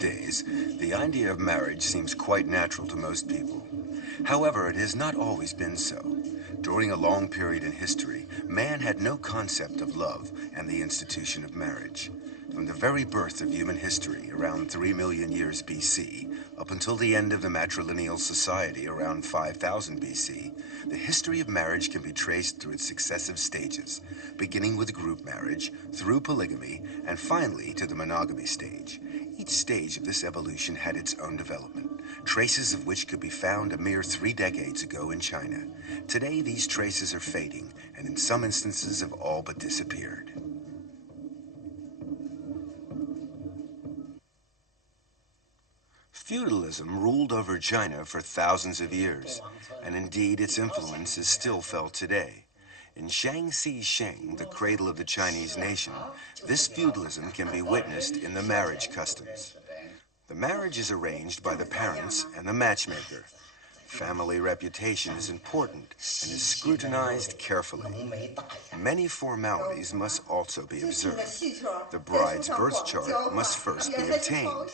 Nowadays, the idea of marriage seems quite natural to most people. However, it has not always been so. During a long period in history, man had no concept of love and the institution of marriage. From the very birth of human history, around 3 million years BC, up until the end of the matrilineal society around 5000 BC, the history of marriage can be traced through its successive stages, beginning with group marriage, through polygamy, and finally to the monogamy stage. Each stage of this evolution had its own development, traces of which could be found a mere 3 decades ago in China. Today, these traces are fading, and in some instances have all but disappeared. Feudalism ruled over China for thousands of years, and indeed its influence is still felt today. In Shaanxi Sheng, the cradle of the Chinese nation, this feudalism can be witnessed in the marriage customs. The marriage is arranged by the parents and the matchmaker. Family reputation is important and is scrutinized carefully. Many formalities must also be observed. The bride's birth chart must first be obtained.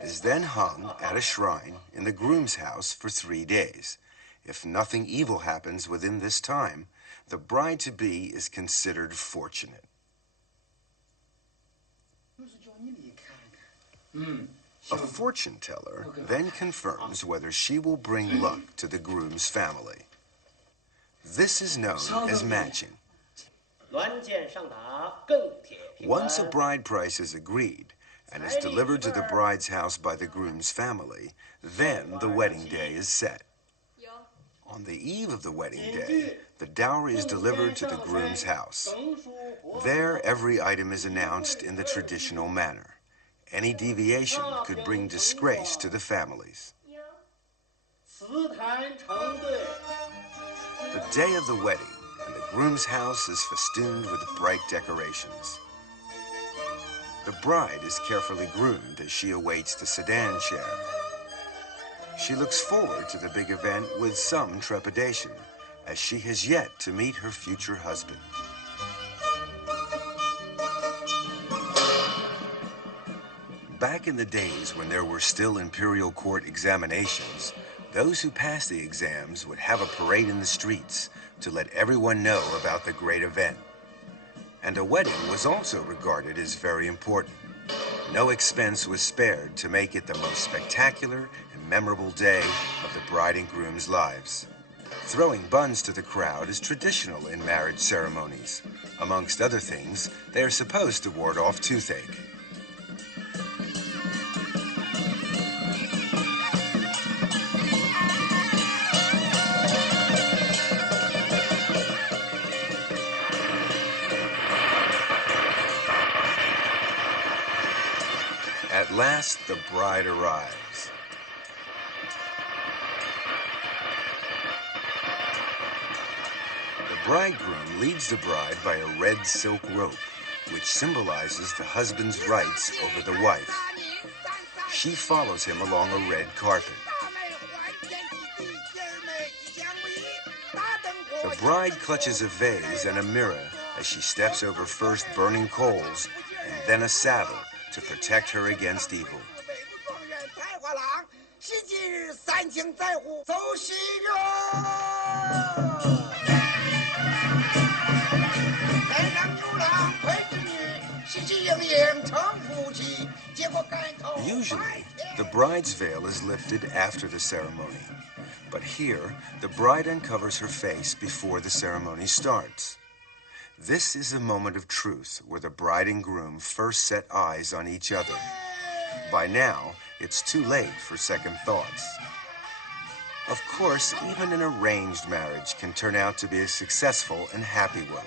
It is then hung at a shrine in the groom's house for 3 days. If nothing evil happens within this time, the bride-to-be is considered fortunate. A fortune teller then confirms whether she will bring luck to the groom's family. This is known as matching. Once a bride price is agreed and is delivered to the bride's house by the groom's family, then the wedding day is set. On the eve of the wedding day, the dowry is delivered to the groom's house. There, every item is announced in the traditional manner. Any deviation could bring disgrace to the families. The day of the wedding, and the groom's house is festooned with bright decorations. The bride is carefully groomed as she awaits the sedan chair. She looks forward to the big event with some trepidation, as she has yet to meet her future husband. Back in the days when there were still imperial court examinations, those who passed the exams would have a parade in the streets to let everyone know about the great event. And a wedding was also regarded as very important. No expense was spared to make it the most spectacular and memorable day of the bride and groom's lives. Throwing buns to the crowd is traditional in marriage ceremonies. Amongst other things, they are supposed to ward off toothache. At last, the bride arrives. The bridegroom leads the bride by a red silk rope, which symbolizes the husband's rights over the wife. She follows him along a red carpet. The bride clutches a vase and a mirror as she steps over first burning coals and then a saddle to protect her against evil. Usually, the bride's veil is lifted after the ceremony, but here, the bride uncovers her face before the ceremony starts. This is a moment of truth where the bride and groom first set eyes on each other. By now, it's too late for second thoughts. Of course, even an arranged marriage can turn out to be a successful and happy one.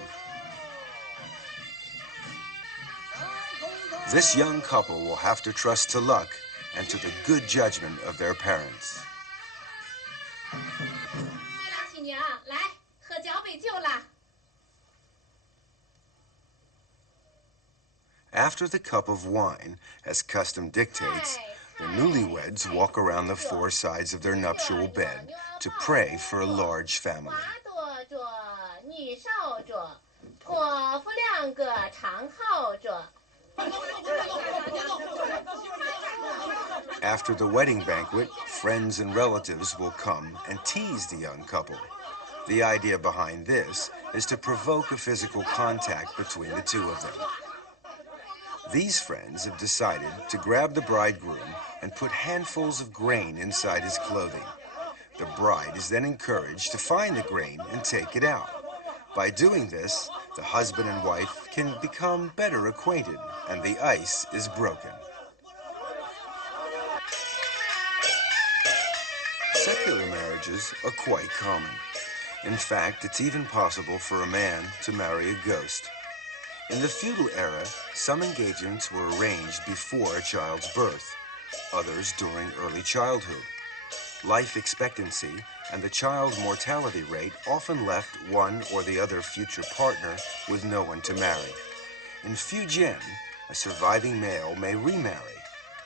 This young couple will have to trust to luck and to the good judgment of their parents. After the cup of wine, as custom dictates, the newlyweds walk around the 4 sides of their nuptial bed to pray for a large family. After the wedding banquet, friends and relatives will come and tease the young couple. The idea behind this is to provoke a physical contact between the two of them. These friends have decided to grab the bridegroom and put handfuls of grain inside his clothing. The bride is then encouraged to find the grain and take it out. By doing this, the husband and wife can become better acquainted and the ice is broken. Secular marriages are quite common. In fact, it's even possible for a man to marry a ghost. In the feudal era, some engagements were arranged before a child's birth, others during early childhood. Life expectancy and the child mortality rate often left one or the other future partner with no one to marry. In Fujian, a surviving male may remarry.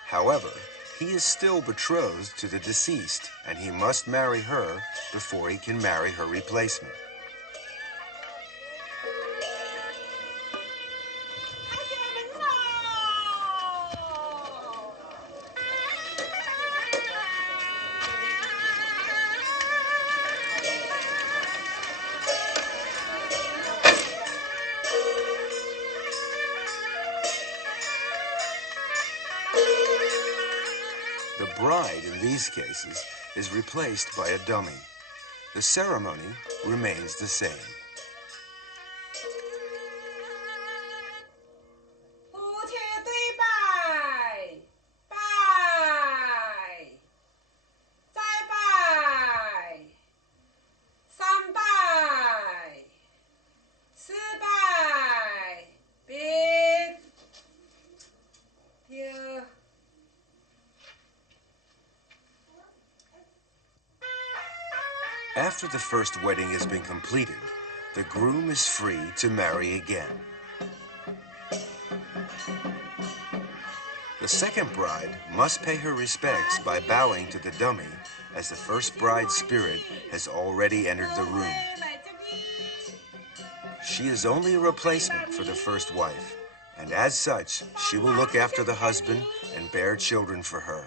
However, he is still betrothed to the deceased, and he must marry her before he can marry her replacement. The bride, in these cases, is replaced by a dummy. The ceremony remains the same. After the first wedding has been completed, the groom is free to marry again. The second bride must pay her respects by bowing to the dummy, as the first bride's spirit has already entered the room. She is only a replacement for the first wife, and as such, she will look after the husband and bear children for her.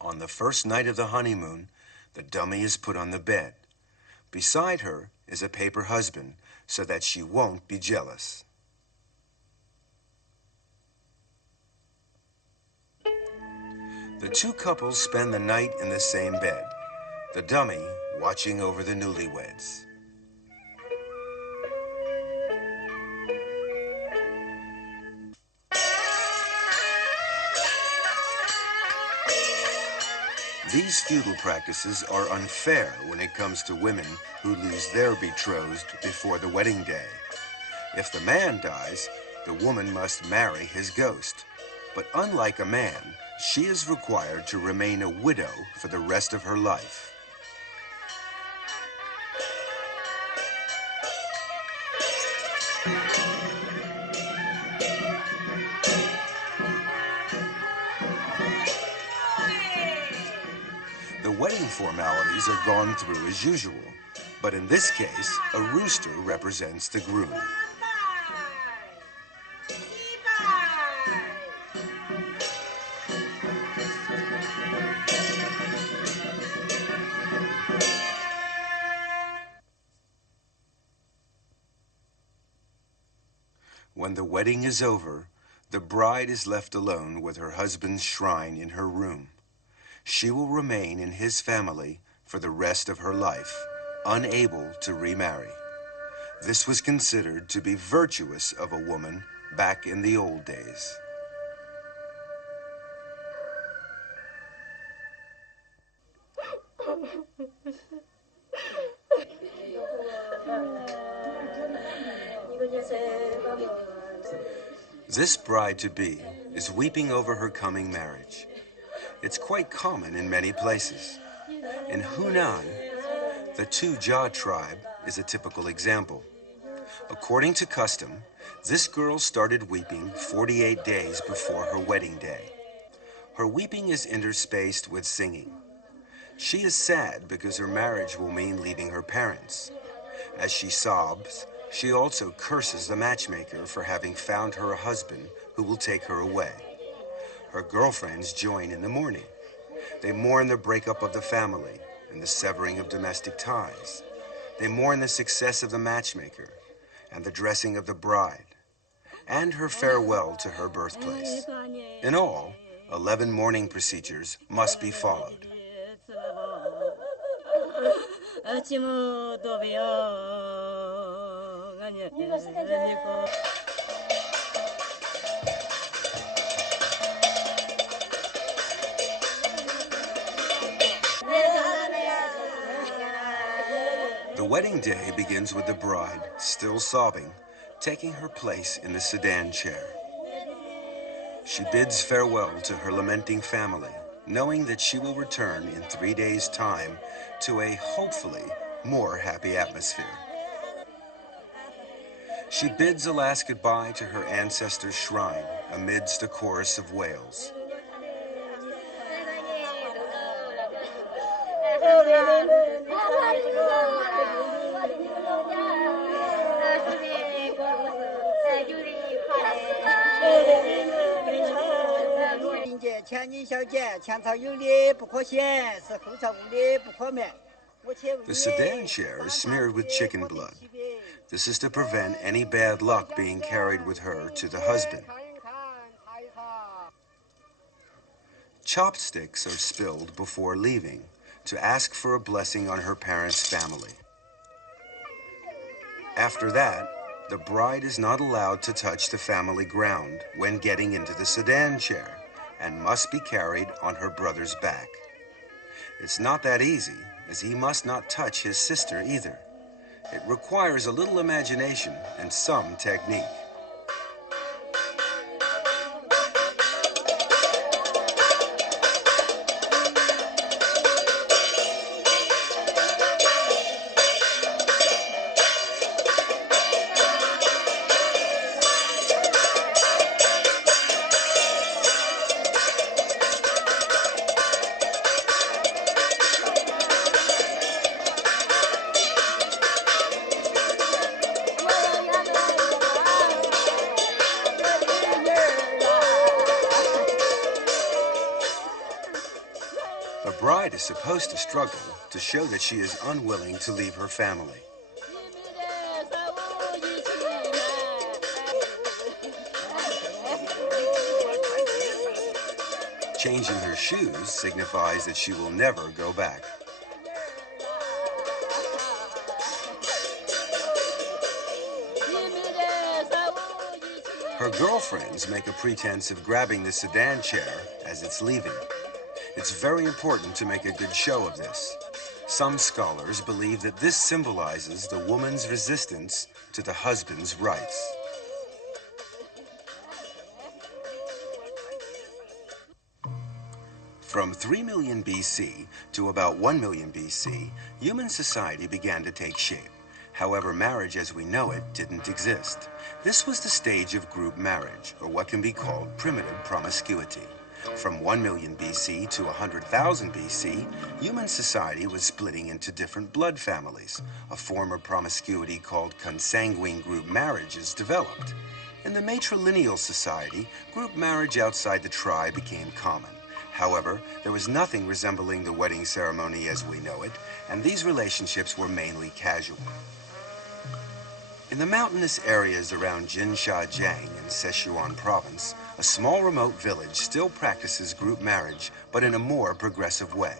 On the first night of the honeymoon, the dummy is put on the bed. Beside her is a paper husband, so that she won't be jealous. The two couples spend the night in the same bed, the dummy watching over the newlyweds. These feudal practices are unfair when it comes to women who lose their betrothed before the wedding day. If the man dies, the woman must marry his ghost. But unlike a man, she is required to remain a widow for the rest of her life. The wedding formalities are gone through as usual, but in this case, a rooster represents the groom. When the wedding is over, the bride is left alone with her husband's shrine in her room. She will remain in his family for the rest of her life, unable to remarry. This was considered to be virtuous of a woman back in the old days. This bride-to-be is weeping over her coming marriage. It's quite common in many places. In Hunan, the Tu-Jia tribe is a typical example. According to custom, this girl started weeping 48 days before her wedding day. Her weeping is interspaced with singing. She is sad because her marriage will mean leaving her parents. As she sobs, She also curses the matchmaker for having found her a husband who will take her away. Her girlfriends join in the mourning. They mourn the breakup of the family and the severing of domestic ties. They mourn the success of the matchmaker and the dressing of the bride, and her farewell to her birthplace. In all, 11 mourning procedures must be followed. The wedding day begins with the bride, still sobbing, taking her place in the sedan chair. She bids farewell to her lamenting family, knowing that she will return in 3 days' time to a, hopefully, more happy atmosphere. She bids a last goodbye to her ancestors' shrine amidst a chorus of wails. The sedan chair is smeared with chicken blood. This is to prevent any bad luck being carried with her to the husband. Chopsticks are spilled before leaving to ask for a blessing on her parents' family. After that, the bride is not allowed to touch the family ground when getting into the sedan chair and must be carried on her brother's back. It's not that easy, as he must not touch his sister either. It requires a little imagination and some technique. The bride is supposed to struggle to show that she is unwilling to leave her family. Changing her shoes signifies that she will never go back. Her girlfriends make a pretense of grabbing the sedan chair as it's leaving. It's very important to make a good show of this. Some scholars believe that this symbolizes the woman's resistance to the husband's rights. From 3 million BC to about 1 million BC, human society began to take shape. However, marriage as we know it didn't exist. This was the stage of group marriage, or what can be called primitive promiscuity. From 1 million BC to 100,000 BC, human society was splitting into different blood families. A form of promiscuity called consanguine group marriages developed. In the matrilineal society, group marriage outside the tribe became common. However, there was nothing resembling the wedding ceremony as we know it, and these relationships were mainly casual. In the mountainous areas around Jinshajiang in Sichuan province, a small remote village still practices group marriage, but in a more progressive way.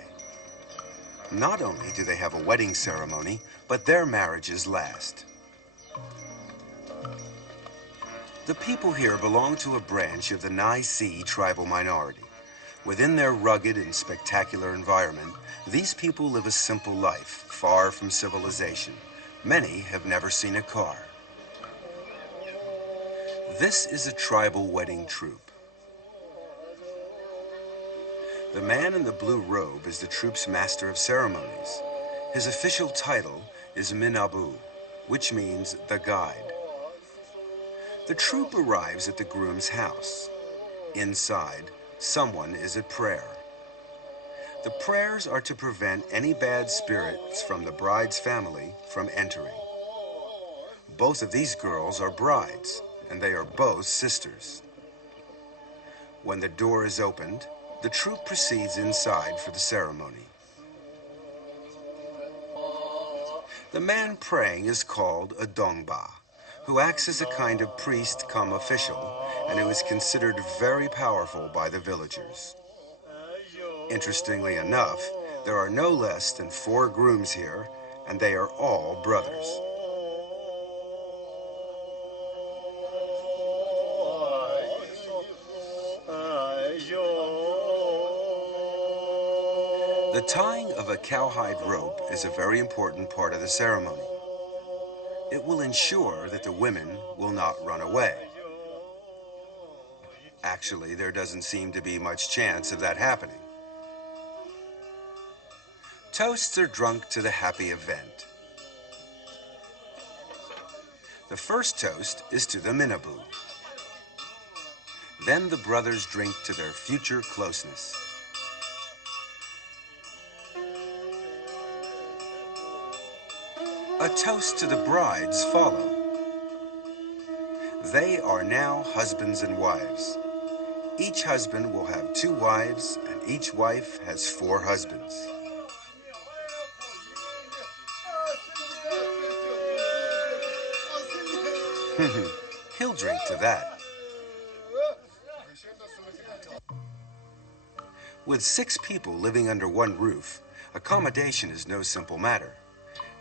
Not only do they have a wedding ceremony, but their marriages last. The people here belong to a branch of the Nai Si tribal minority. Within their rugged and spectacular environment, these people live a simple life, far from civilization. Many have never seen a car. This is a tribal wedding troupe. The man in the blue robe is the troupe's master of ceremonies. His official title is Minabu, which means the guide. The troupe arrives at the groom's house. Inside, someone is at prayer. The prayers are to prevent any bad spirits from the bride's family from entering. Both of these girls are brides, and they are both sisters. When the door is opened, the troupe proceeds inside for the ceremony. The man praying is called a dongba, who acts as a kind of priest cum official, and who is considered very powerful by the villagers. Interestingly enough, there are no less than 4 grooms here, and they are all brothers. The tying of a cowhide rope is a very important part of the ceremony. It will ensure that the women will not run away. Actually, there doesn't seem to be much chance of that happening. Toasts are drunk to the happy event. The first toast is to the minabu. Then the brothers drink to their future closeness. A toast to the brides follow. They are now husbands and wives. Each husband will have 2 wives, and each wife has 4 husbands. He'll drink to that. With 6 people living under one roof, accommodation is no simple matter.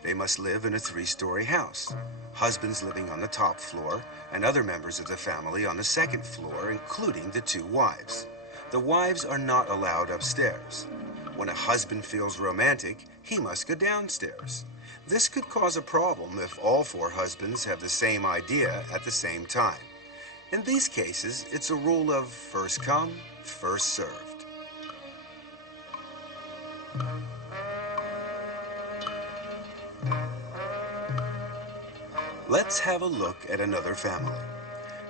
They must live in a 3-story house, husbands living on the top floor, and other members of the family on the 2nd floor, including the 2 wives. The wives are not allowed upstairs. When a husband feels romantic, he must go downstairs. This could cause a problem if all 4 husbands have the same idea at the same time. In these cases, it's a rule of first come, first served. Let's have a look at another family.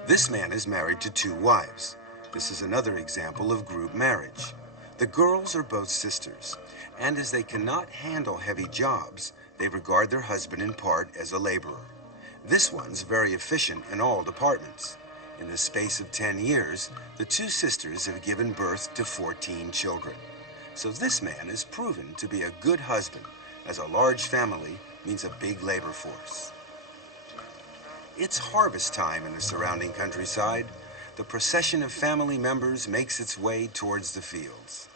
This man is married to 2 wives. This is another example of group marriage. The girls are both sisters, and as they cannot handle heavy jobs, they regard their husband in part as a laborer. This one's very efficient in all departments. In the space of 10 years, the 2 sisters have given birth to 14 children. So this man is proven to be a good husband, as a large family means a big labor force. It's harvest time in the surrounding countryside. The procession of family members makes its way towards the fields.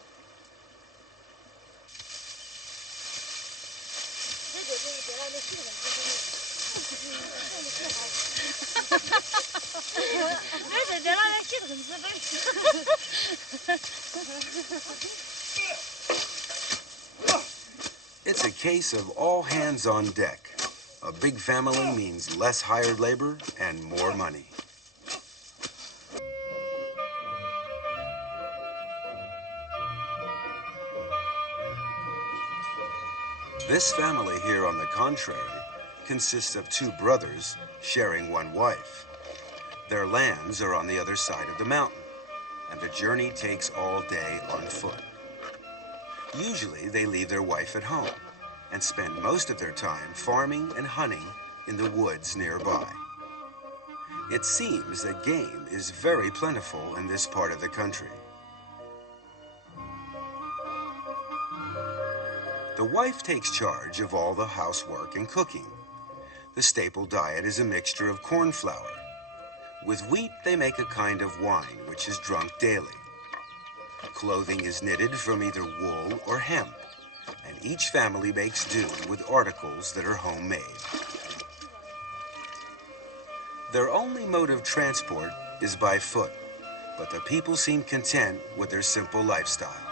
It's a case of all hands on deck. A big family means less hired labor and more money. This family here, on the contrary, consists of 2 brothers sharing one wife. Their lands are on the other side of the mountain, and the journey takes all day on foot. Usually they leave their wife at home and spend most of their time farming and hunting in the woods nearby. It seems that game is very plentiful in this part of the country. The wife takes charge of all the housework and cooking. The staple diet is a mixture of corn flour. With wheat, they make a kind of wine, which is drunk daily. Clothing is knitted from either wool or hemp, and each family makes do with articles that are homemade. Their only mode of transport is by foot, but the people seem content with their simple lifestyle.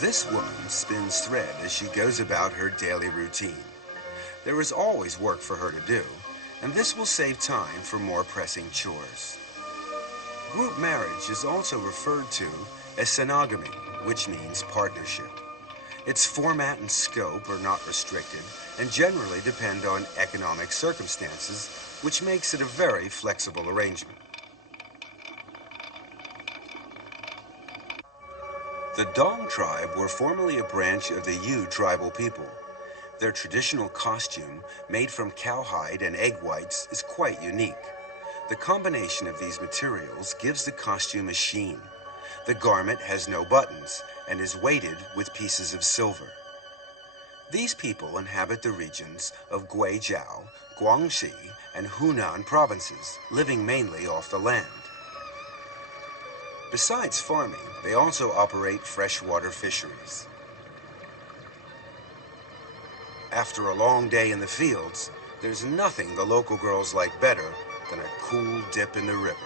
This woman spins thread as she goes about her daily routine. There is always work for her to do, and this will save time for more pressing chores. Group marriage is also referred to as synogamy which means partnership. Its format and scope are not restricted and generally depend on economic circumstances, which makes it a very flexible arrangement. The Dong tribe were formerly a branch of the Yu tribal people. Their traditional costume, made from cowhide and egg whites, is quite unique. The combination of these materials gives the costume a sheen. The garment has no buttons and is weighted with pieces of silver. These people inhabit the regions of Guizhou, Guangxi, and Hunan provinces, living mainly off the land. Besides farming, they also operate freshwater fisheries. After a long day in the fields, there's nothing the local girls like better than a cool dip in the river.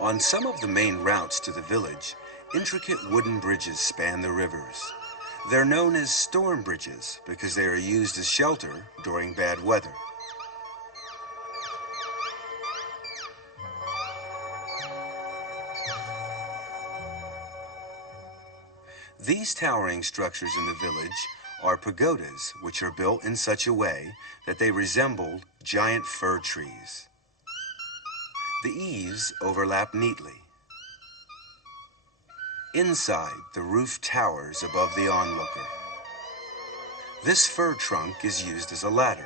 On some of the main routes to the village, intricate wooden bridges span the rivers. They're known as storm bridges because they are used as shelter during bad weather. These towering structures in the village are pagodas, which are built in such a way that they resemble giant fir trees. The eaves overlap neatly. Inside, the roof towers above the onlooker. This fir trunk is used as a ladder.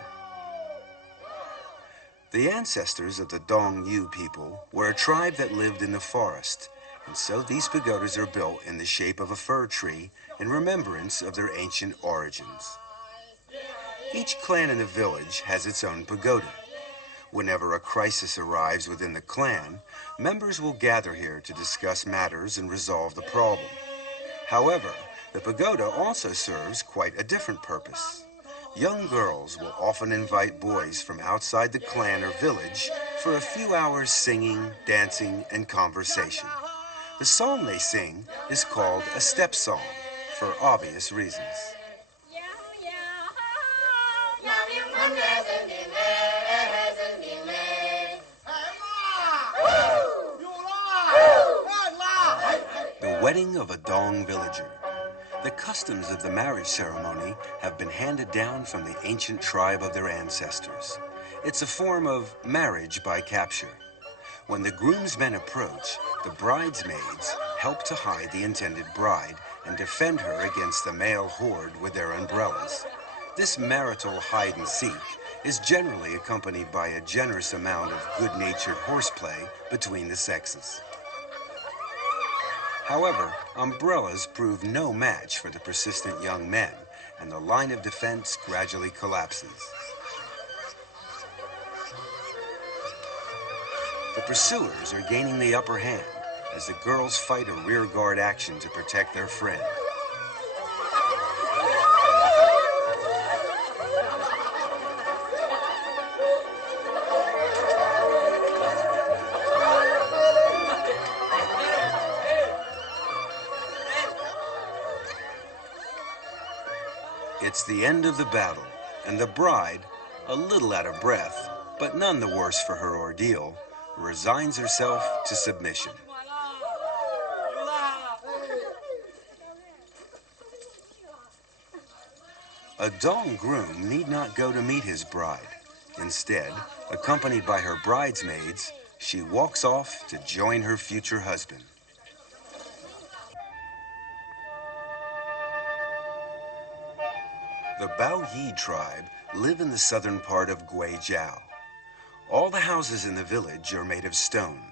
The ancestors of the Dong Yu people were a tribe that lived in the forest, and so these pagodas are built in the shape of a fir tree in remembrance of their ancient origins. Each clan in the village has its own pagoda. Whenever a crisis arrives within the clan, members will gather here to discuss matters and resolve the problem. However, the pagoda also serves quite a different purpose. Young girls will often invite boys from outside the clan or village for a few hours singing, dancing, and conversation. The song they sing is called a step song, for obvious reasons. The wedding of a Dong villager. The customs of the marriage ceremony have been handed down from the ancient tribe of their ancestors. It's a form of marriage by capture. When the groomsmen approach, the bridesmaids help to hide the intended bride and defend her against the male horde with their umbrellas. This marital hide-and-seek is generally accompanied by a generous amount of good-natured horseplay between the sexes. However, umbrellas prove no match for the persistent young men, and the line of defense gradually collapses. The pursuers are gaining the upper hand as the girls fight a rearguard action to protect their friend. It's the end of the battle, and the bride, a little out of breath, but none the worse for her ordeal, resigns herself to submission. A Dong groom need not go to meet his bride. Instead, accompanied by her bridesmaids, she walks off to join her future husband. The Baoyi tribe live in the southern part of Guizhou. All the houses in the village are made of stone,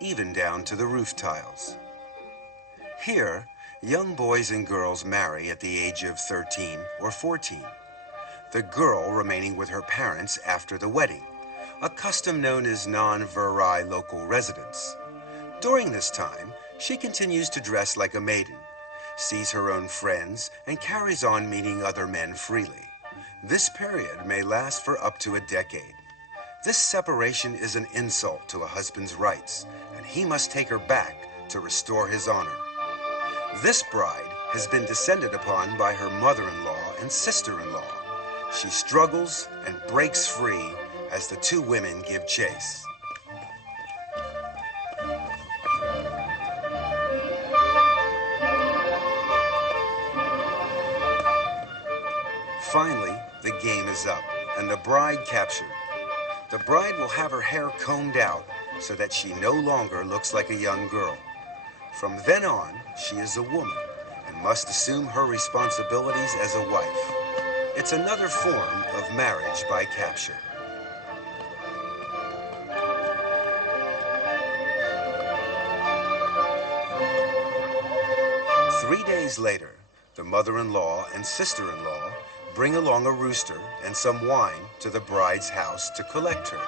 even down to the roof tiles. Here, young boys and girls marry at the age of 13 or 14, the girl remaining with her parents after the wedding, a custom known as non-virile local residence. During this time, she continues to dress like a maiden, sees her own friends, and carries on meeting other men freely. This period may last for up to a decade. This separation is an insult to a husband's rights, and he must take her back to restore his honor. This bride has been descended upon by her mother-in-law and sister-in-law. She struggles and breaks free as the two women give chase. Finally, the game is up and the bride captured. The bride will have her hair combed out so that she no longer looks like a young girl. From then on, she is a woman and must assume her responsibilities as a wife. It's another form of marriage by capture. Three days later, the mother-in-law and sister-in-law bring along a rooster and some wine to the bride's house to collect her.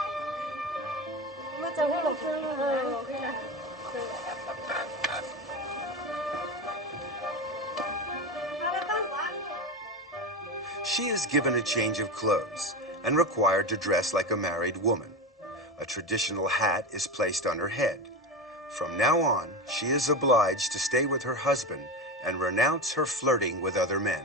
She is given a change of clothes and required to dress like a married woman. A traditional hat is placed on her head. From now on, she is obliged to stay with her husband and renounce her flirting with other men.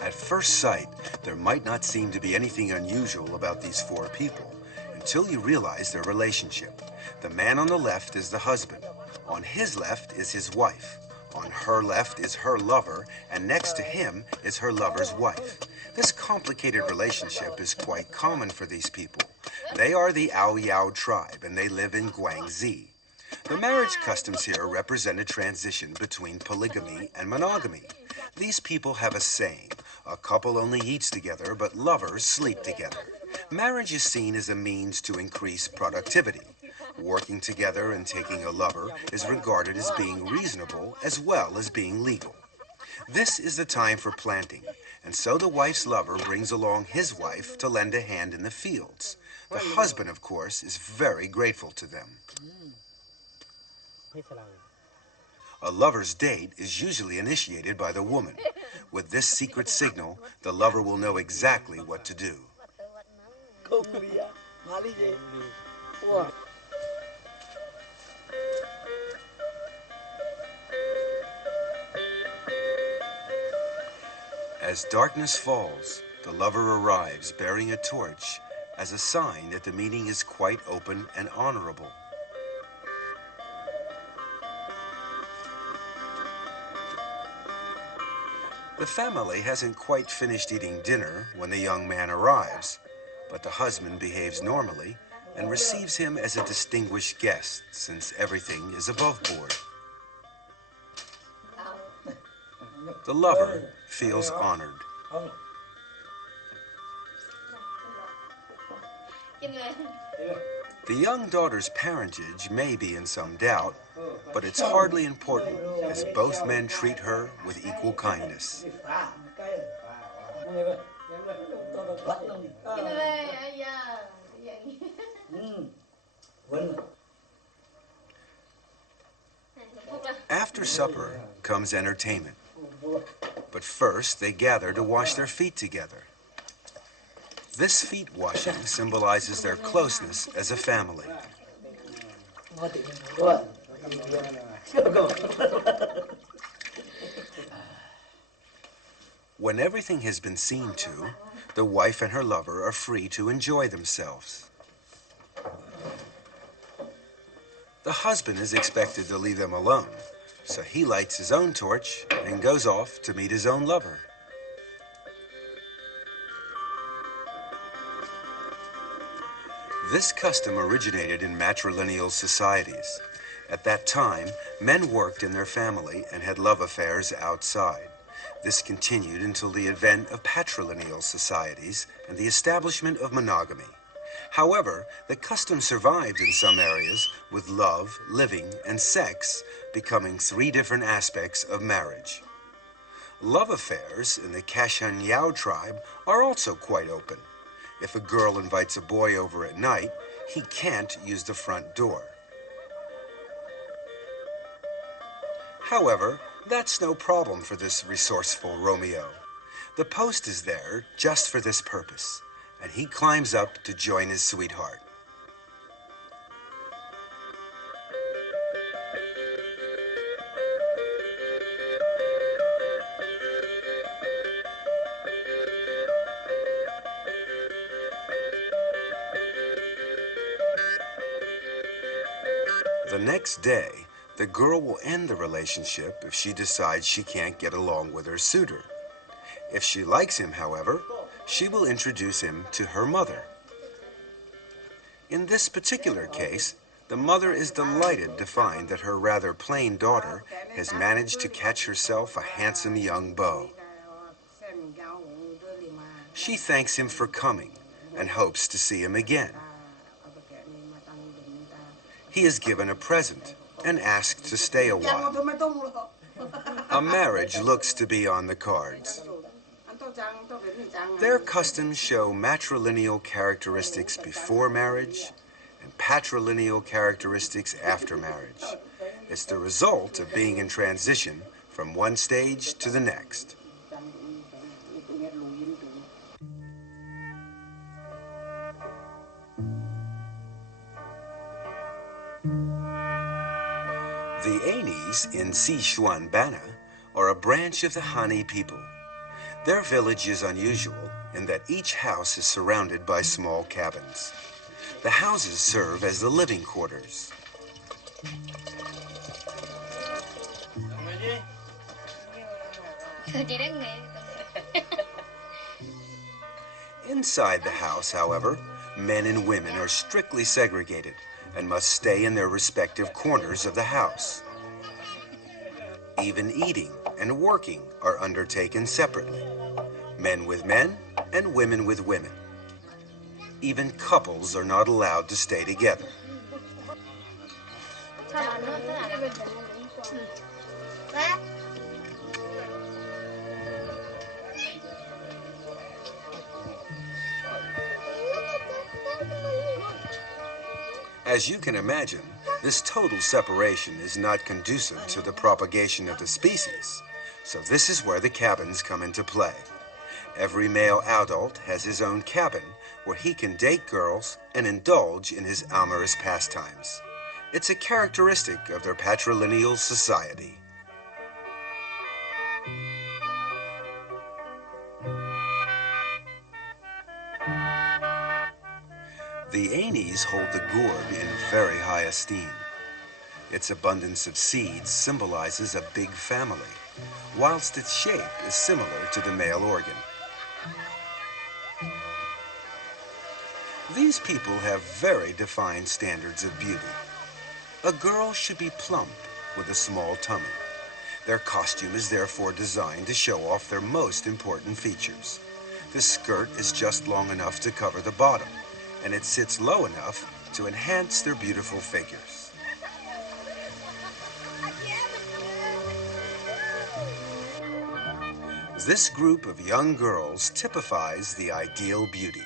At first sight, there might not seem to be anything unusual about these four people until you realize their relationship. The man on the left is the husband. On his left is his wife. On her left is her lover, and next to him is her lover's wife. This complicated relationship is quite common for these people. They are the Ao Yao tribe, and they live in Guangxi. The marriage customs here represent a transition between polygamy and monogamy. These people have a saying, a couple only eats together, but lovers sleep together. Marriage is seen as a means to increase productivity. Working together and taking a lover is regarded as being reasonable as well as being legal. This is the time for planting, and so the wife's lover brings along his wife to lend a hand in the fields. The husband, of course, is very grateful to them. A lover's date is usually initiated by the woman. With this secret signal, the lover will know exactly what to do. As darkness falls, the lover arrives bearing a torch as a sign that the meeting is quite open and honorable. The family hasn't quite finished eating dinner when the young man arrives, but the husband behaves normally and receives him as a distinguished guest since everything is above board. The lover feels honored. The young daughter's parentage may be in some doubt, but it's hardly important as both men treat her with equal kindness. After supper comes entertainment, but first they gather to wash their feet together. This feet washing symbolizes their closeness as a family. When everything has been seen to, the wife and her lover are free to enjoy themselves. The husband is expected to leave them alone, so he lights his own torch and goes off to meet his own lover. This custom originated in matrilineal societies. At that time, men worked in their family and had love affairs outside. This continued until the advent of patrilineal societies and the establishment of monogamy. However, the custom survived in some areas, with love, living, and sex becoming three different aspects of marriage. Love affairs in the Kashan Yao tribe are also quite open. If a girl invites a boy over at night, he can't use the front door. However, that's no problem for this resourceful Romeo. The post is there just for this purpose, and he climbs up to join his sweetheart. The next day, the girl will end the relationship if she decides she can't get along with her suitor. If she likes him, however, she will introduce him to her mother. In this particular case, the mother is delighted to find that her rather plain daughter has managed to catch herself a handsome young beau. She thanks him for coming and hopes to see him again. He is given a present and asked to stay a while. A marriage looks to be on the cards. Their customs show matrilineal characteristics before marriage and patrilineal characteristics after marriage. It's the result of being in transition from one stage to the next. The Anis in Sichuan Bana are a branch of the Han people. Their village is unusual in that each house is surrounded by small cabins. The houses serve as the living quarters. Inside the house, however, men and women are strictly segregated and must stay in their respective corners of the house. Even eating and working are undertaken separately, men with men and women with women. Even couples are not allowed to stay together. As you can imagine, this total separation is not conducive to the propagation of the species, so this is where the cabins come into play. Every male adult has his own cabin where he can date girls and indulge in his amorous pastimes. It's a characteristic of their patrilineal society. The Anis hold the gourd in very high esteem. Its abundance of seeds symbolizes a big family, whilst its shape is similar to the male organ. These people have very defined standards of beauty. A girl should be plump with a small tummy. Their costume is therefore designed to show off their most important features. The skirt is just long enough to cover the bottom, and it sits low enough to enhance their beautiful figures. This group of young girls typifies the ideal beauty.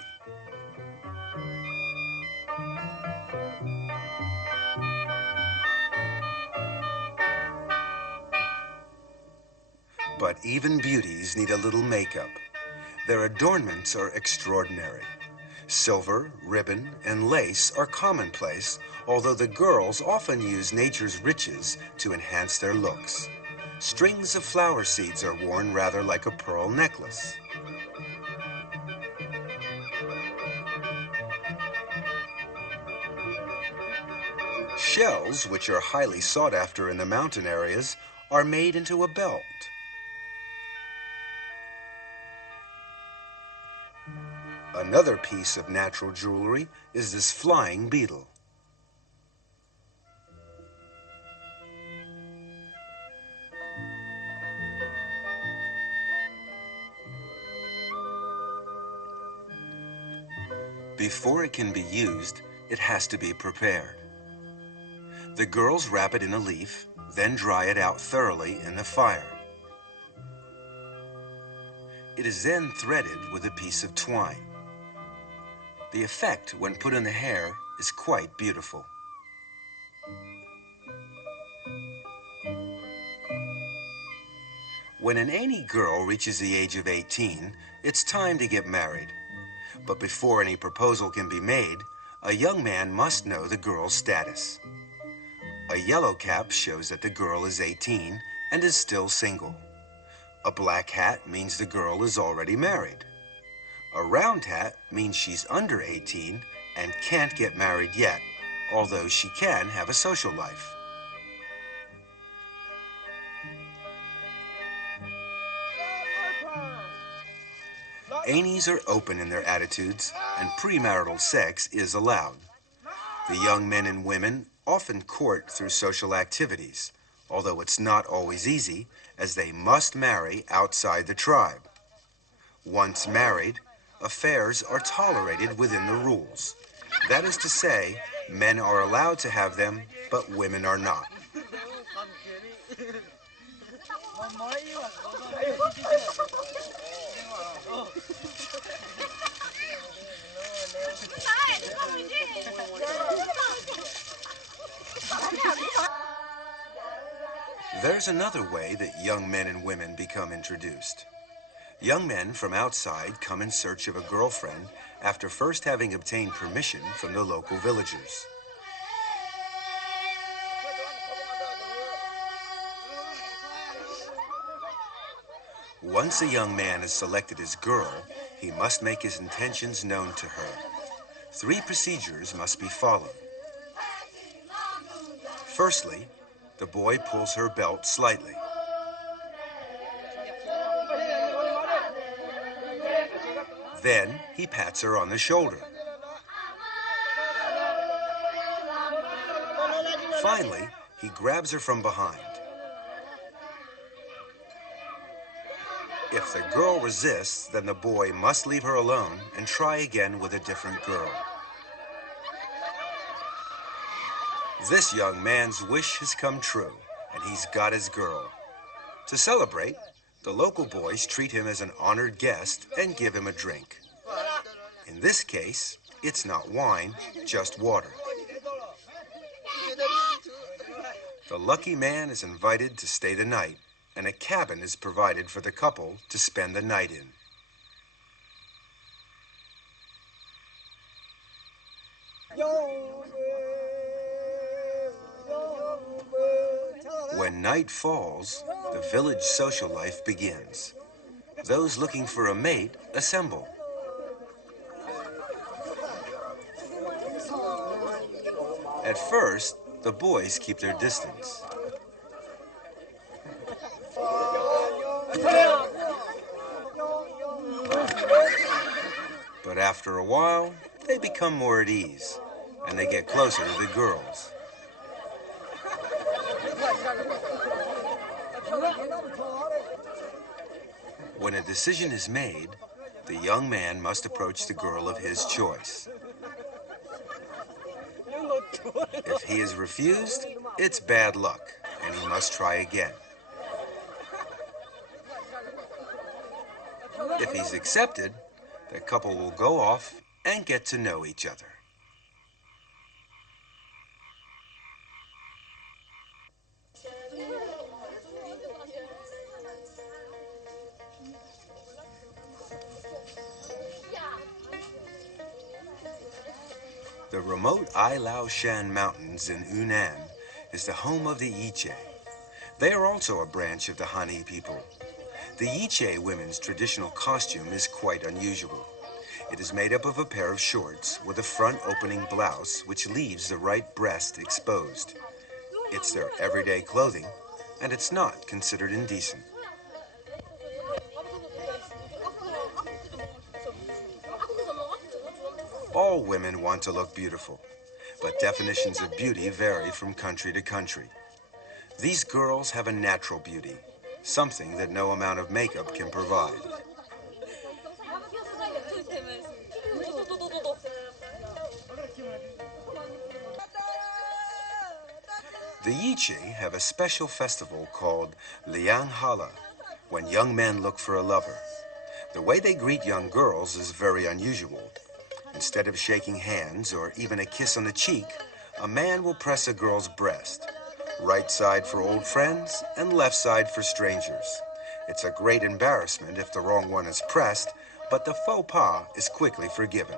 But even beauties need a little makeup. Their adornments are extraordinary. Silver, ribbon, and lace are commonplace, although the girls often use nature's riches to enhance their looks. Strings of flower seeds are worn rather like a pearl necklace. Shells, which are highly sought after in the mountain areas, are made into a belt. Another piece of natural jewelry is this flying beetle. Before it can be used, it has to be prepared. The girls wrap it in a leaf, then dry it out thoroughly in the fire. It is then threaded with a piece of twine. The effect when put in the hair is quite beautiful. When an any girl reaches the age of 18, it's time to get married. But before any proposal can be made, a young man must know the girl's status. A yellow cap shows that the girl is 18 and is still single. A black hat means the girl is already married. A round hat means she's under 18 and can't get married yet, although she can have a social life. Ainies are open in their attitudes, and premarital sex is allowed. The young men and women often court through social activities, although it's not always easy, as they must marry outside the tribe. Once married, affairs are tolerated within the rules. That is to say, men are allowed to have them, but women are not. There's another way that young men and women become introduced. Young men from outside come in search of a girlfriend after first having obtained permission from the local villagers. Once a young man has selected his girl, he must make his intentions known to her. 3 procedures must be followed. Firstly, the boy pulls her belt slightly. Then he pats her on the shoulder. Finally, he grabs her from behind. If the girl resists, then the boy must leave her alone and try again with a different girl. This young man's wish has come true, and he's got his girl. To celebrate, the local boys treat him as an honored guest and give him a drink. In this case, it's not wine, just water. The lucky man is invited to stay the night, and a cabin is provided for the couple to spend the night in. When night falls, the village social life begins. Those looking for a mate assemble. At first, the boys keep their distance. But after a while, they become more at ease, and they get closer to the girls. When a decision is made, the young man must approach the girl of his choice. If he is refused, it's bad luck, and he must try again. If he's accepted, the couple will go off and get to know each other. The remote Ai Lao Shan Mountains in Yunnan is the home of the Yiche. They are also a branch of the Han people. The Yiche women's traditional costume is quite unusual. It is made up of a pair of shorts with a front opening blouse which leaves the right breast exposed. It's their everyday clothing, and it's not considered indecent. All women want to look beautiful, but definitions of beauty vary from country to country. These girls have a natural beauty, something that no amount of makeup can provide. The Yichi have a special festival called Liang Hala, when young men look for a lover. The way they greet young girls is very unusual. Instead of shaking hands or even a kiss on the cheek, a man will press a girl's breast. Right side for old friends and left side for strangers. It's a great embarrassment if the wrong one is pressed, but the faux pas is quickly forgiven.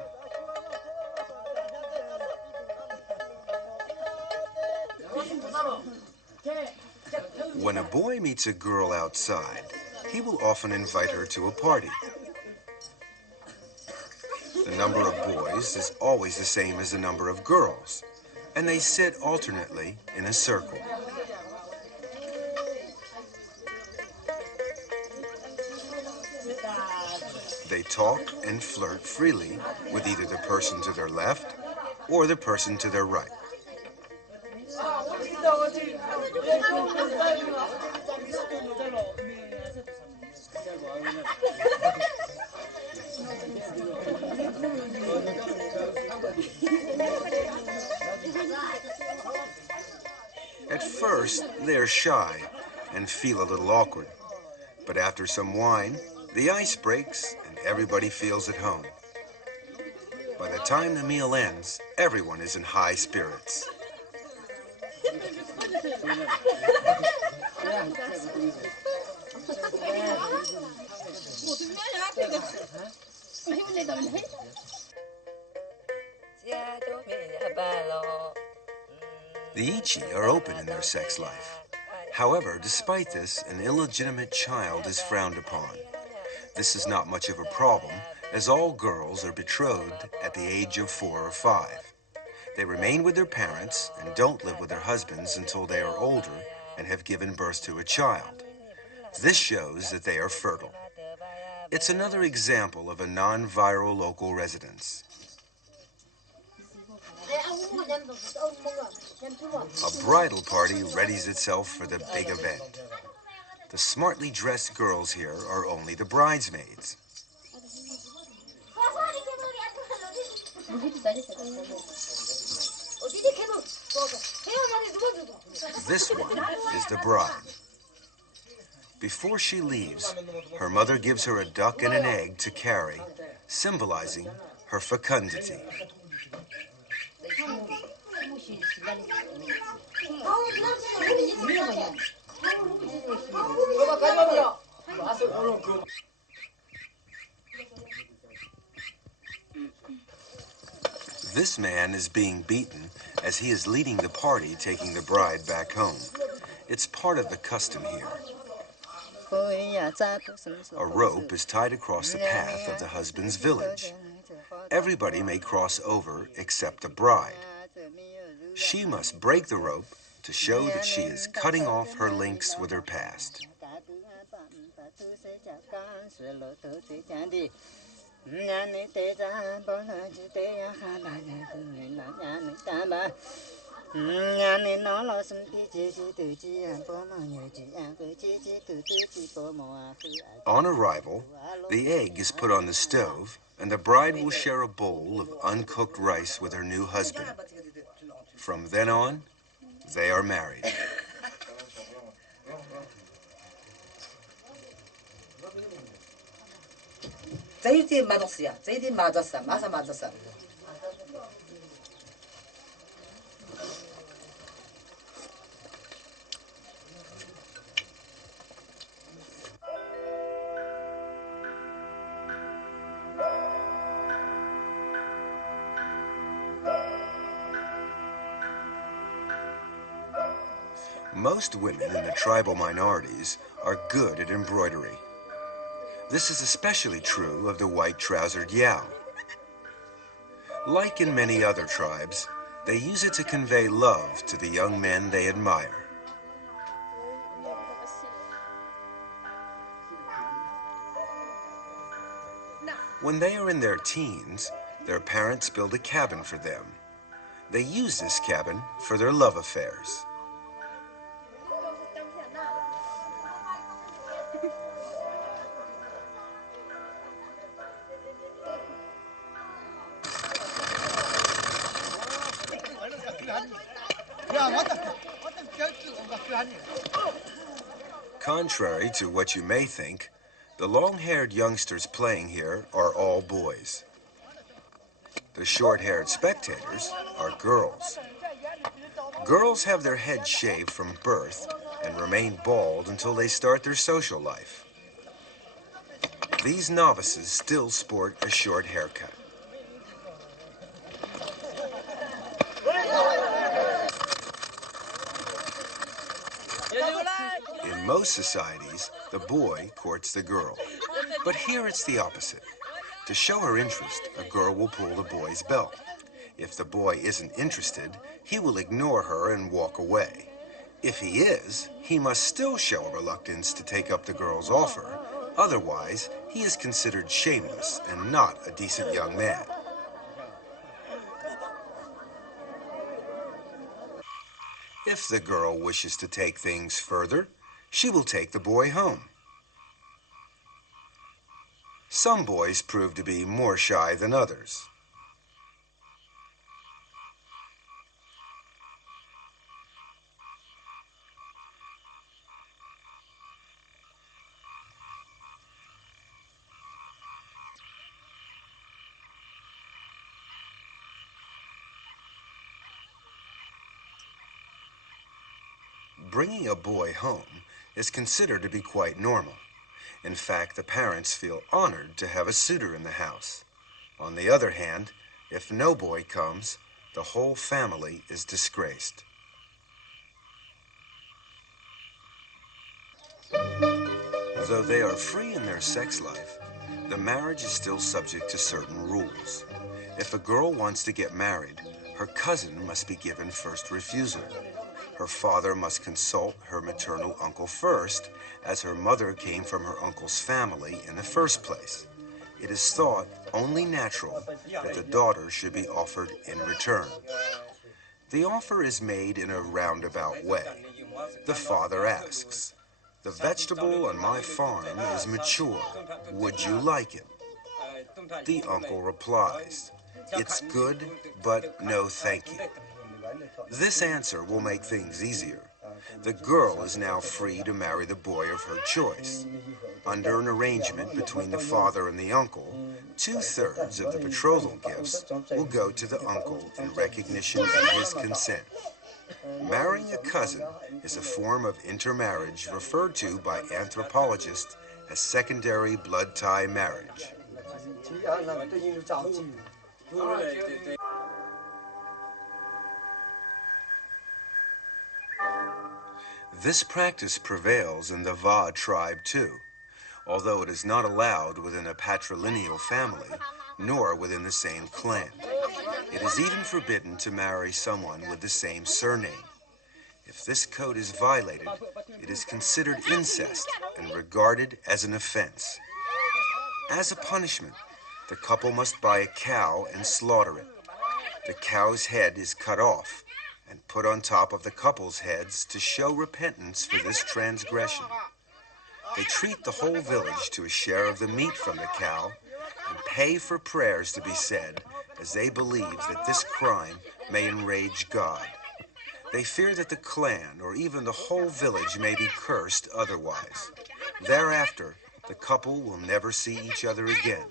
When a boy meets a girl outside, he will often invite her to a party. The number of boys is always the same as the number of girls, and they sit alternately in a circle. They talk and flirt freely with either the person to their left or the person to their right. At first, they're shy and feel a little awkward. But after some wine, the ice breaks and everybody feels at home. By the time the meal ends, everyone is in high spirits. The Ichi are open in their sex life. However, despite this, an illegitimate child is frowned upon. This is not much of a problem, as all girls are betrothed at the age of 4 or 5. They remain with their parents and don't live with their husbands until they are older and have given birth to a child. This shows that they are fertile. It's another example of a non-viral local residence. A bridal party readies itself for the big event. The smartly dressed girls here are only the bridesmaids. This one is the bride. Before she leaves, her mother gives her a duck and an egg to carry, symbolizing her fecundity. This man is being beaten as he is leading the party taking the bride back home. It's part of the custom here. A rope is tied across the path of the husband's village. Everybody may cross over except the bride. She must break the rope to show that she is cutting off her links with her past. On arrival, the egg is put on the stove, and the bride will share a bowl of uncooked rice with her new husband. From then on, they are married. Most women in the tribal minorities are good at embroidery. This is especially true of the white-trousered Yao. Like in many other tribes, they use it to convey love to the young men they admire. When they are in their teens, their parents build a cabin for them. They use this cabin for their love affairs. Contrary to what you may think, the long-haired youngsters playing here are all boys. The short-haired spectators are girls. Girls have their heads shaved from birth and remain bald until they start their social life. These novices still sport a short haircut. In most societies, the boy courts the girl. But here it's the opposite. To show her interest, a girl will pull the boy's belt. If the boy isn't interested, he will ignore her and walk away. If he is, he must still show a reluctance to take up the girl's offer. Otherwise, he is considered shameless and not a decent young man. If the girl wishes to take things further, she will take the boy home. Some boys prove to be more shy than others. Bringing a boy home is considered to be quite normal. In fact, the parents feel honored to have a suitor in the house. On the other hand, if no boy comes, the whole family is disgraced. Though they are free in their sex life, the marriage is still subject to certain rules. If a girl wants to get married, her cousin must be given first refusal. Her father must consult her maternal uncle first, as her mother came from her uncle's family in the first place. It is thought only natural that the daughter should be offered in return. The offer is made in a roundabout way. The father asks, "The vegetable on my farm is mature. Would you like it?" The uncle replies, "It's good, but no thank you." This answer will make things easier. The girl is now free to marry the boy of her choice. Under an arrangement between the father and the uncle, 2/3 of the betrothal gifts will go to the uncle in recognition of his consent. Marrying a cousin is a form of intermarriage referred to by anthropologists as secondary blood tie marriage. This practice prevails in the Va tribe too, although it is not allowed within a patrilineal family, nor within the same clan. It is even forbidden to marry someone with the same surname. If this code is violated, it is considered incest and regarded as an offense. As a punishment, the couple must buy a cow and slaughter it. The cow's head is cut off and put on top of the couple's heads to show repentance for this transgression. They treat the whole village to a share of the meat from the cow and pay for prayers to be said, as they believe that this crime may enrage God. They fear that the clan or even the whole village may be cursed otherwise. Thereafter, the couple will never see each other again.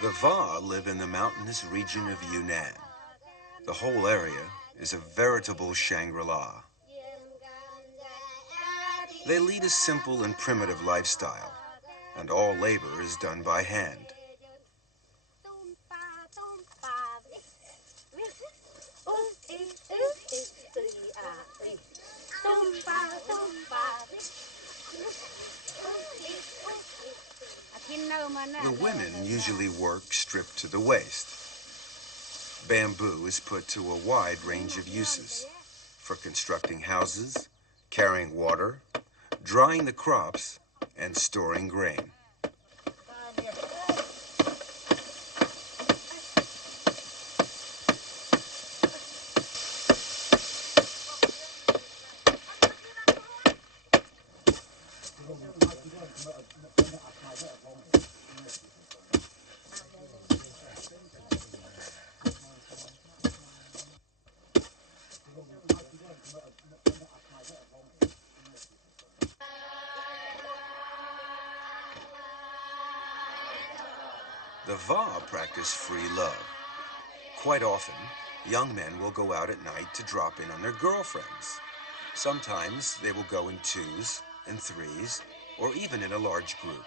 The Va live in the mountainous region of Yunnan. The whole area is a veritable Shangri-La. They lead a simple and primitive lifestyle, and all labor is done by hand. The women usually work stripped to the waist. Bamboo is put to a wide range of uses: for constructing houses, carrying water, drying the crops, and storing grain. The Va practice free love. Quite often, young men will go out at night to drop in on their girlfriends. Sometimes they will go in twos and threes, or even in a large group.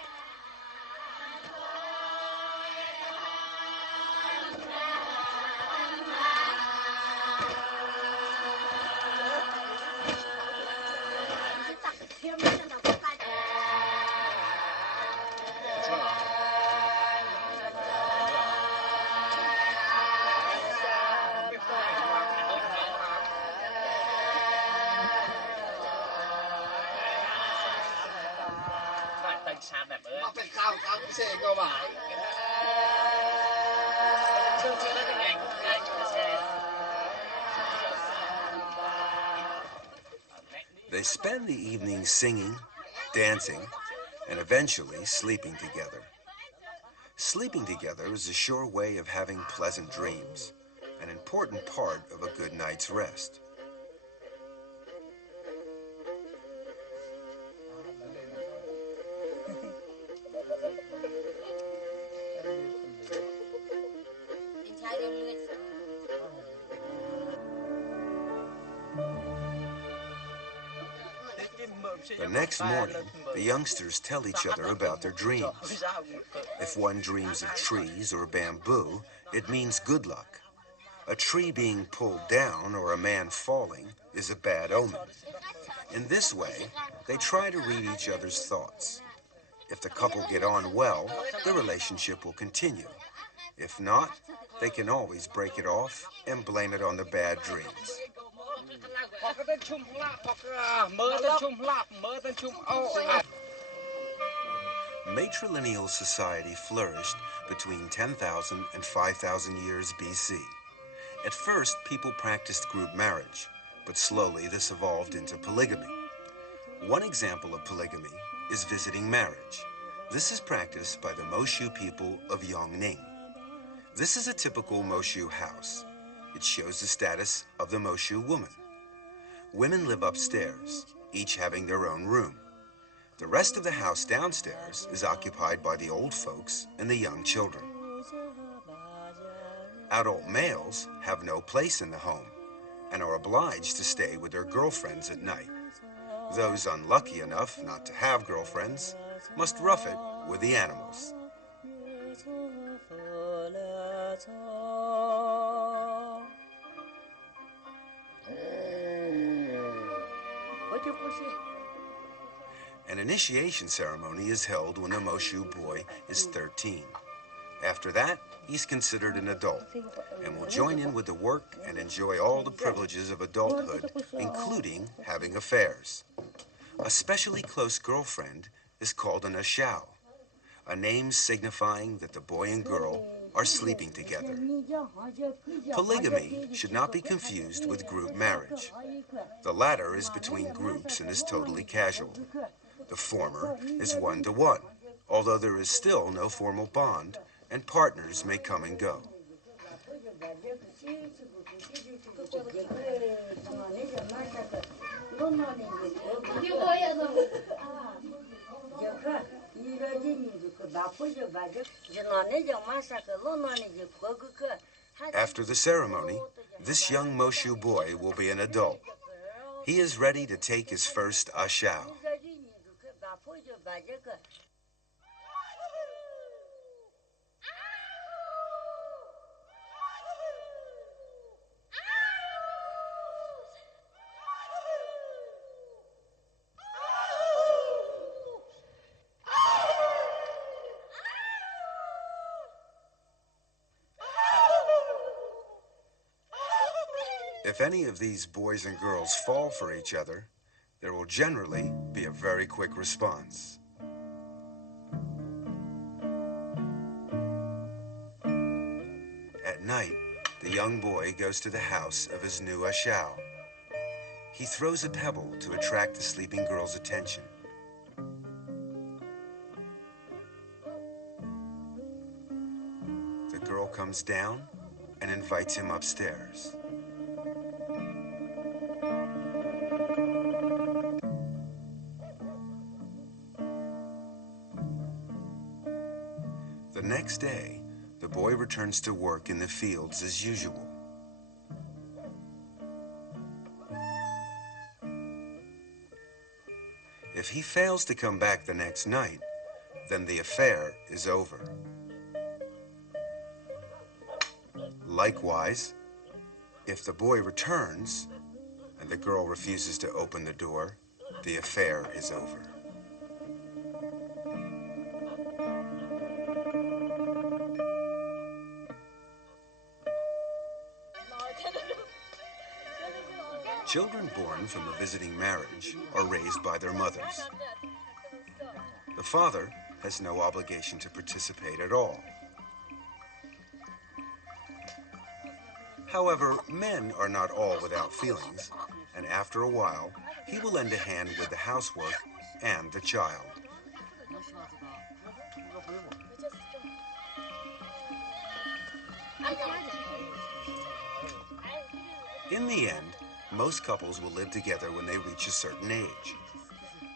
They spend the evening singing, dancing, and eventually sleeping together. Sleeping together is a sure way of having pleasant dreams, an important part of a good night's rest. The next morning, the youngsters tell each other about their dreams. If one dreams of trees or bamboo, it means good luck. A tree being pulled down or a man falling is a bad omen. In this way, they try to read each other's thoughts. If the couple get on well, the relationship will continue. If not, they can always break it off and blame it on the bad dreams. Matrilineal society flourished between 10,000 and 5,000 years BC. At first, people practiced group marriage, but slowly this evolved into polygamy. One example of polygamy is visiting marriage. This is practiced by the Moshu people of Yongning. This is a typical Moshu house. It shows the status of the Moshu woman. Women live upstairs, each having their own room. The rest of the house downstairs is occupied by the old folks and the young children. Adult males have no place in the home and are obliged to stay with their girlfriends at night. Those unlucky enough not to have girlfriends must rough it with the animals. An initiation ceremony is held when the Moshu boy is 13. After that, he's considered an adult and will join in with the work and enjoy all the privileges of adulthood, including having affairs. A specially close girlfriend is called an ashao, a name signifying that the boy and girl are sleeping together. Polygamy should not be confused with group marriage. The latter is between groups and is totally casual. The former is one-to-one, although there is still no formal bond, and partners may come and go. After the ceremony, this young Moshu boy will be an adult. He is ready to take his first ashao. If any of these boys and girls fall for each other, there will generally be a very quick response. At night, the young boy goes to the house of his new ashao. He throws a pebble to attract the sleeping girl's attention. The girl comes down and invites him upstairs. The next day, boy returns to work in the fields as usual. If he fails to come back the next night, then the affair is over. Likewise, if the boy returns and the girl refuses to open the door, the affair is over. Children born from a visiting marriage are raised by their mothers. The father has no obligation to participate at all. However, men are not all without feelings, and after a while, he will lend a hand with the housework and the child. In the end, most couples will live together when they reach a certain age.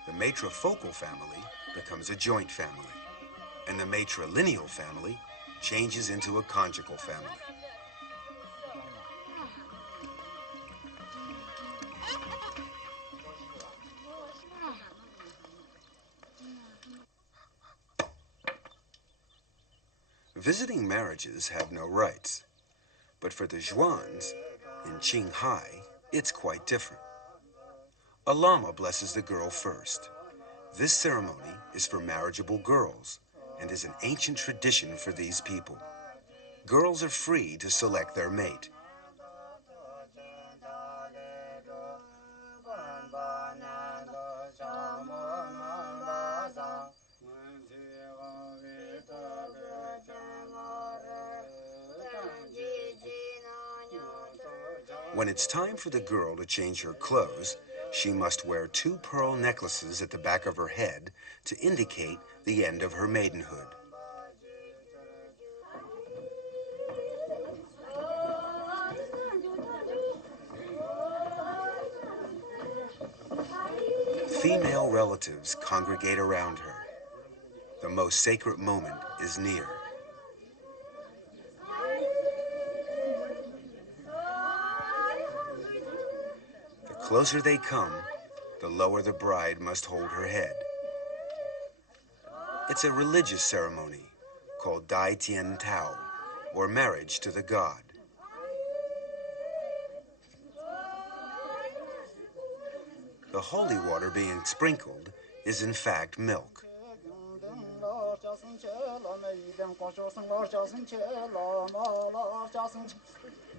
The matrifocal family becomes a joint family, and the matrilineal family changes into a conjugal family. Visiting marriages have no rights, but for the Zhuans in Qinghai, it's quite different. A lama blesses the girl first. This ceremony is for marriageable girls and is an ancient tradition for these people. Girls are free to select their mate. When it's time for the girl to change her clothes, she must wear 2 pearl necklaces at the back of her head to indicate the end of her maidenhood. Female relatives congregate around her. The most sacred moment is near. The closer they come, the lower the bride must hold her head. It's a religious ceremony called Dai Tian Tao, or marriage to the god. The holy water being sprinkled is in fact milk.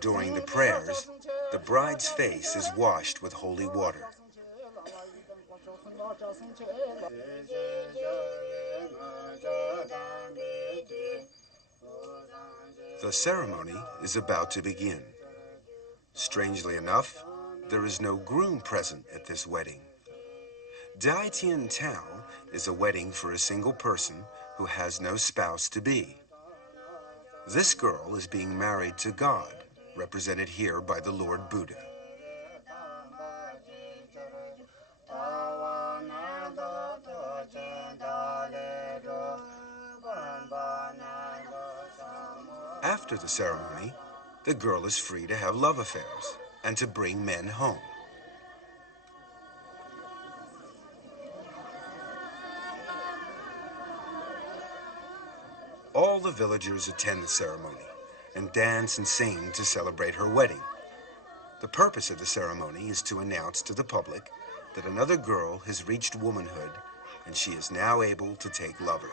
During the prayers, the bride's face is washed with holy water. The ceremony is about to begin. Strangely enough, there is no groom present at this wedding. Dai Tian Tao is a wedding for a single person who has no spouse-to-be. This girl is being married to God, represented here by the Lord Buddha. After the ceremony, the girl is free to have love affairs and to bring men home. All the villagers attend the ceremony and dance and sing to celebrate her wedding. The purpose of the ceremony is to announce to the public that another girl has reached womanhood and she is now able to take lovers.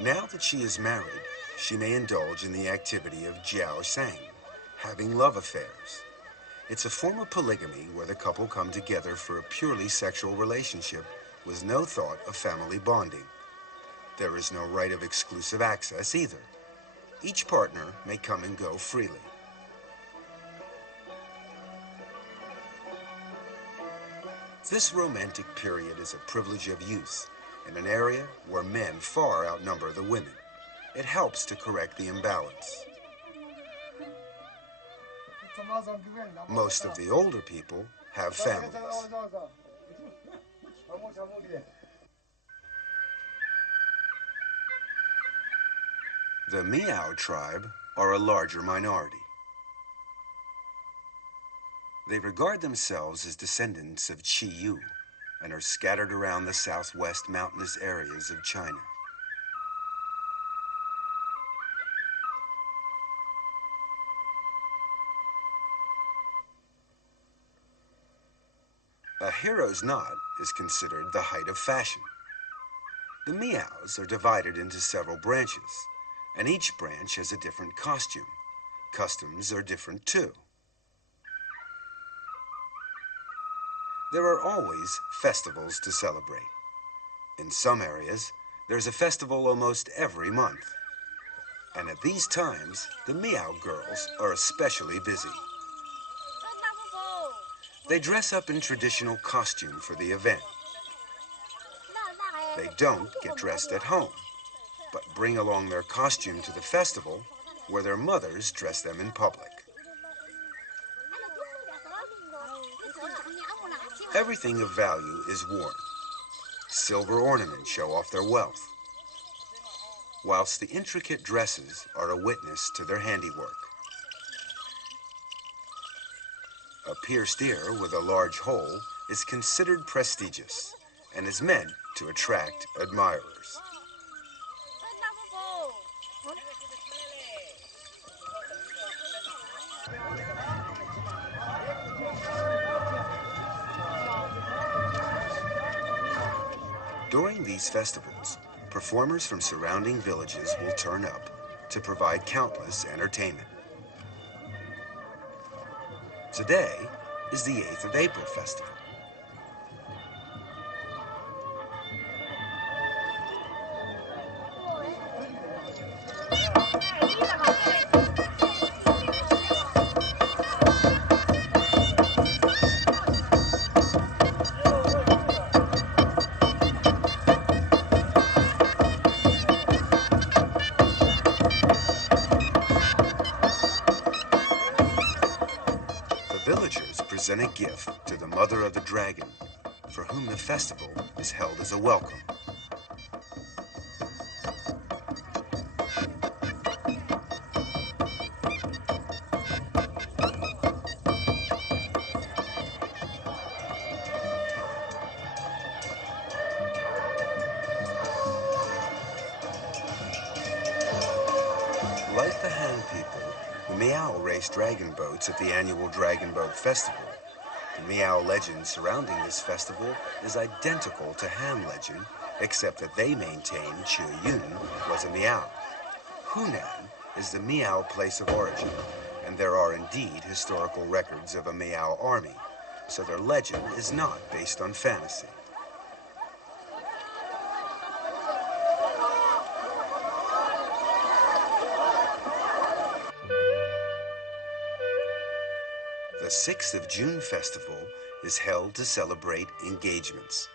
Now that she is married, she may indulge in the activity of jiao shang, having love affairs. It's a form of polygamy where the couple come together for a purely sexual relationship with no thought of family bonding. There is no right of exclusive access either. Each partner may come and go freely. This romantic period is a privilege of youth in an area where men far outnumber the women. It helps to correct the imbalance. Most of the older people have families. The Miao tribe are a larger minority. They regard themselves as descendants of Qi Yu and are scattered around the southwest mountainous areas of China. A hero's knot is considered the height of fashion. The Miaos are divided into several branches, and each branch has a different costume. Customs are different too. There are always festivals to celebrate. In some areas, there's a festival almost every month. And at these times, the Miao girls are especially busy. They dress up in traditional costume for the event. They don't get dressed at home, but bring along their costume to the festival where their mothers dress them in public. Everything of value is worn. Silver ornaments show off their wealth, whilst the intricate dresses are a witness to their handiwork. A pierced ear with a large hole is considered prestigious and is meant to attract admirers. During these festivals, performers from surrounding villages will turn up to provide countless entertainment. Today is the 8th of April festival. Villagers present a gift to the mother of the dragon, for whom the festival is held as a welcome. Like the Han people, the Miao race dragon boats at the annual Dragon Boat Festival. The Miao legend surrounding this festival is identical to Han legend, except that they maintain Qi Yun was a Miao. Hunan is the Miao place of origin, and there are indeed historical records of a Miao army, so their legend is not based on fantasy. The 6th of June festival is held to celebrate engagements.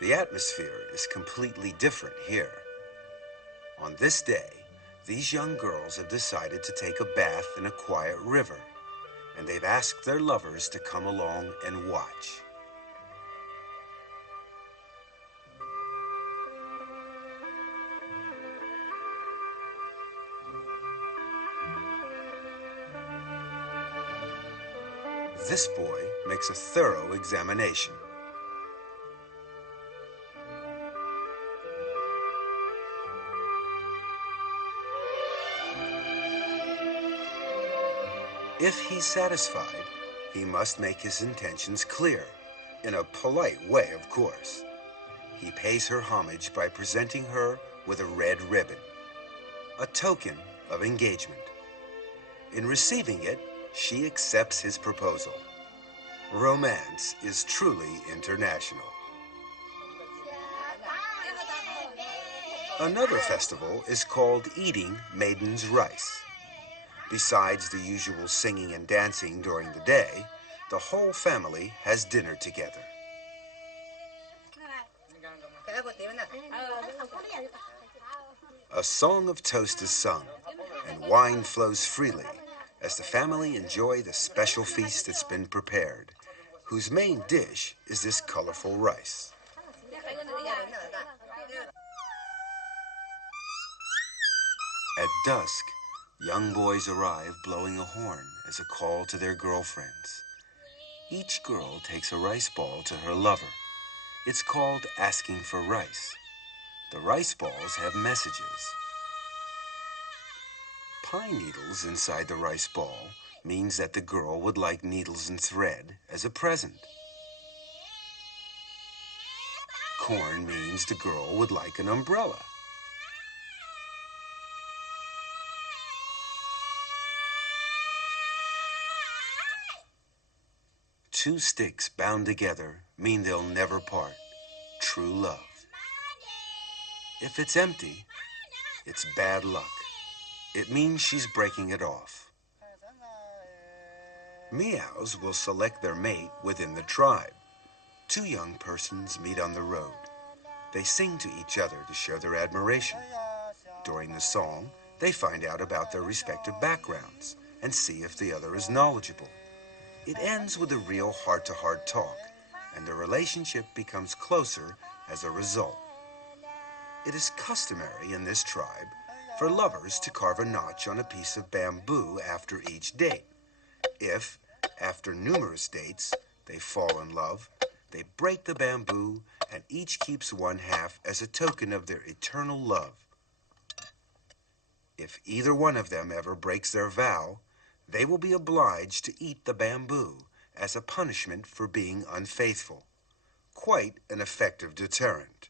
The atmosphere is completely different here. On this day, these young girls have decided to take a bath in a quiet river, and they've asked their lovers to come along and watch. This boy makes a thorough examination. If he's satisfied, he must make his intentions clear, in a polite way, of course. He pays her homage by presenting her with a red ribbon, a token of engagement. In receiving it, she accepts his proposal. Romance is truly international. Another festival is called Eating Maiden's Rice. Besides the usual singing and dancing during the day, the whole family has dinner together. A song of toast is sung, and wine flows freely as the family enjoy the special feast that's been prepared, whose main dish is this colorful rice. At dusk, young boys arrive blowing a horn as a call to their girlfriends. Each girl takes a rice ball to her lover. It's called asking for rice. The rice balls have messages. Pine needles inside the rice ball means that the girl would like needles and thread as a present. Corn means the girl would like an umbrella. Two sticks bound together mean they'll never part. True love. If it's empty, it's bad luck. It means she's breaking it off. Meows will select their mate within the tribe. Two young persons meet on the road. They sing to each other to show their admiration. During the song, they find out about their respective backgrounds and see if the other is knowledgeable. It ends with a real heart-to-heart talk, and the relationship becomes closer as a result. It is customary in this tribe for lovers to carve a notch on a piece of bamboo after each date. If, after numerous dates, they fall in love, they break the bamboo and each keeps one half as a token of their eternal love. If either one of them ever breaks their vow, they will be obliged to eat the bamboo as a punishment for being unfaithful. Quite an effective deterrent.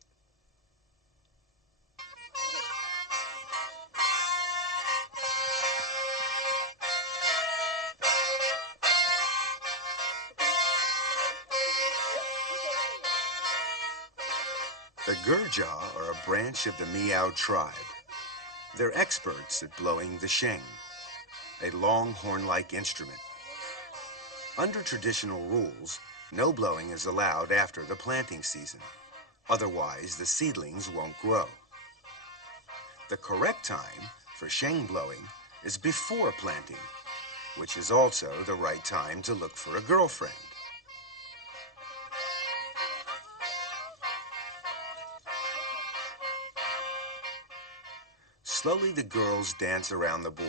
The Gurja are a branch of the Meow tribe. They're experts at blowing the sheng, a long horn-like instrument. Under traditional rules, no blowing is allowed after the planting season. Otherwise, the seedlings won't grow. The correct time for sheng blowing is before planting, which is also the right time to look for a girlfriend. Slowly, the girls dance around the boys.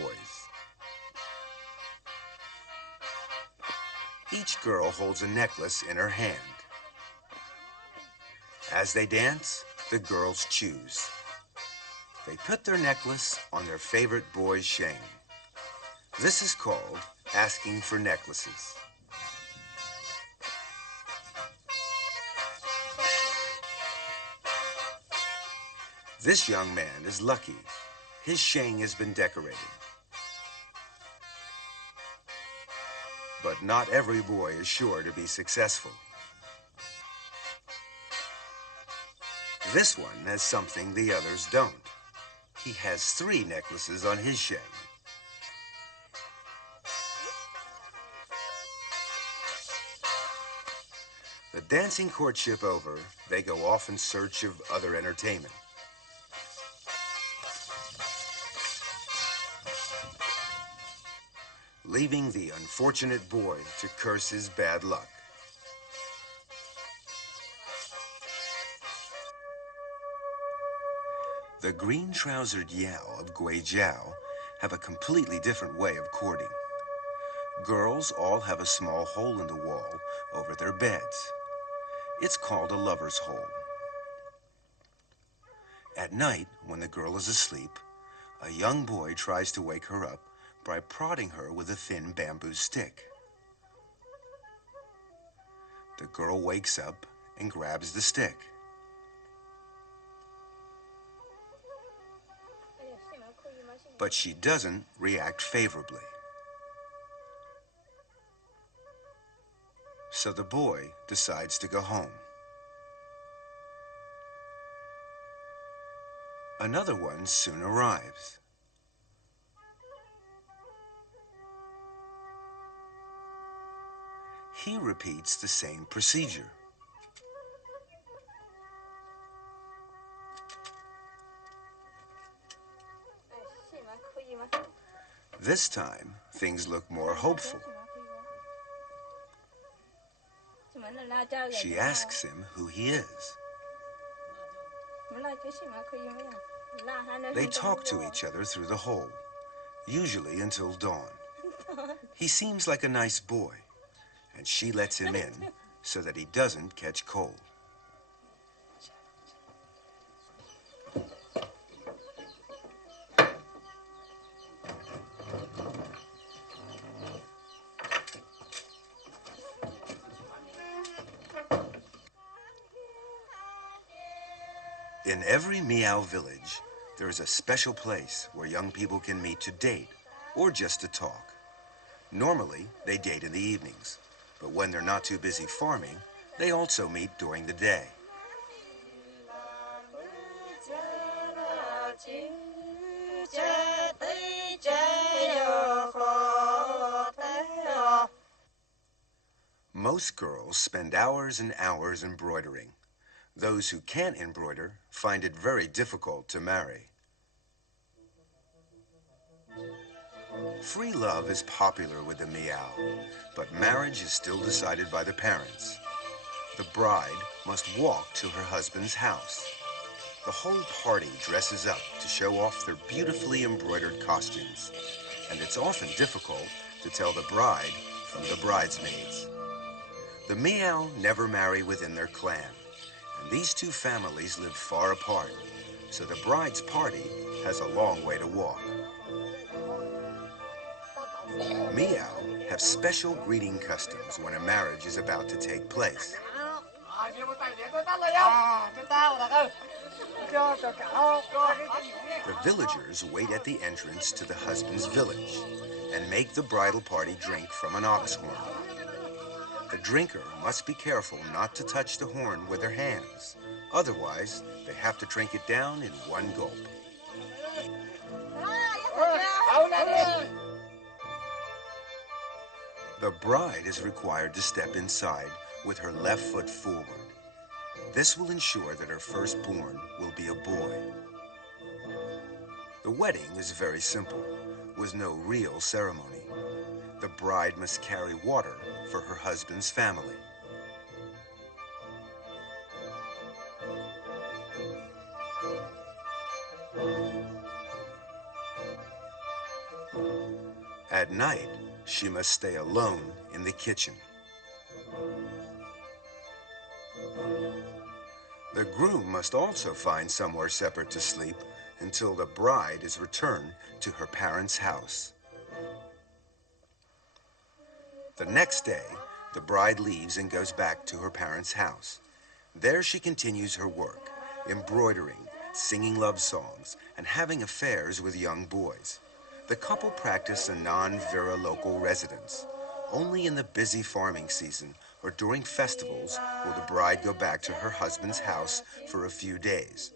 Each girl holds a necklace in her hand. As they dance, the girls choose. They put their necklace on their favorite boy's sheng. This is called asking for necklaces. This young man is lucky. His sheng has been decorated. But not every boy is sure to be successful. This one has something the others don't. He has 3 necklaces on his sheng. The dancing courtship over, they go off in search of other entertainment. Leaving the unfortunate boy to curse his bad luck. The green-trousered Yao of Guijiao have a completely different way of courting. Girls all have a small hole in the wall over their beds. It's called a lover's hole. At night, when the girl is asleep, a young boy tries to wake her up by prodding her with a thin bamboo stick. The girl wakes up and grabs the stick. But she doesn't react favorably. So the boy decides to go home. Another one soon arrives. He repeats the same procedure. This time, things look more hopeful. She asks him who he is. They talk to each other through the hole, usually until dawn. He seems like a nice boy, and she lets him in so that he doesn't catch cold. In every Meow village, there is a special place where young people can meet to date or just to talk. Normally, they date in the evenings, but when they're not too busy farming, they also meet during the day. Most girls spend hours and hours embroidering. Those who can't embroider find it very difficult to marry. Free love is popular with the Meow, but marriage is still decided by the parents. The bride must walk to her husband's house. The whole party dresses up to show off their beautifully embroidered costumes, and it's often difficult to tell the bride from the bridesmaids. The Meow never marry within their clan, and these two families live far apart, so the bride's party has a long way to walk. Meow have special greeting customs when a marriage is about to take place. The villagers wait at the entrance to the husband's village and make the bridal party drink from an ox horn. The drinker must be careful not to touch the horn with their hands. Otherwise, they have to drink it down in one gulp. The bride is required to step inside with her left foot forward. This will ensure that her firstborn will be a boy. The wedding is very simple, with no real ceremony. The bride must carry water for her husband's family. At night, she must stay alone in the kitchen. The groom must also find somewhere separate to sleep until the bride is returned to her parents' house. The next day, the bride leaves and goes back to her parents' house. There she continues her work, embroidering, singing love songs, and having affairs with young boys. The couple practice a non-Vera local residence. Only in the busy farming season or during festivals will the bride go back to her husband's house for a few days.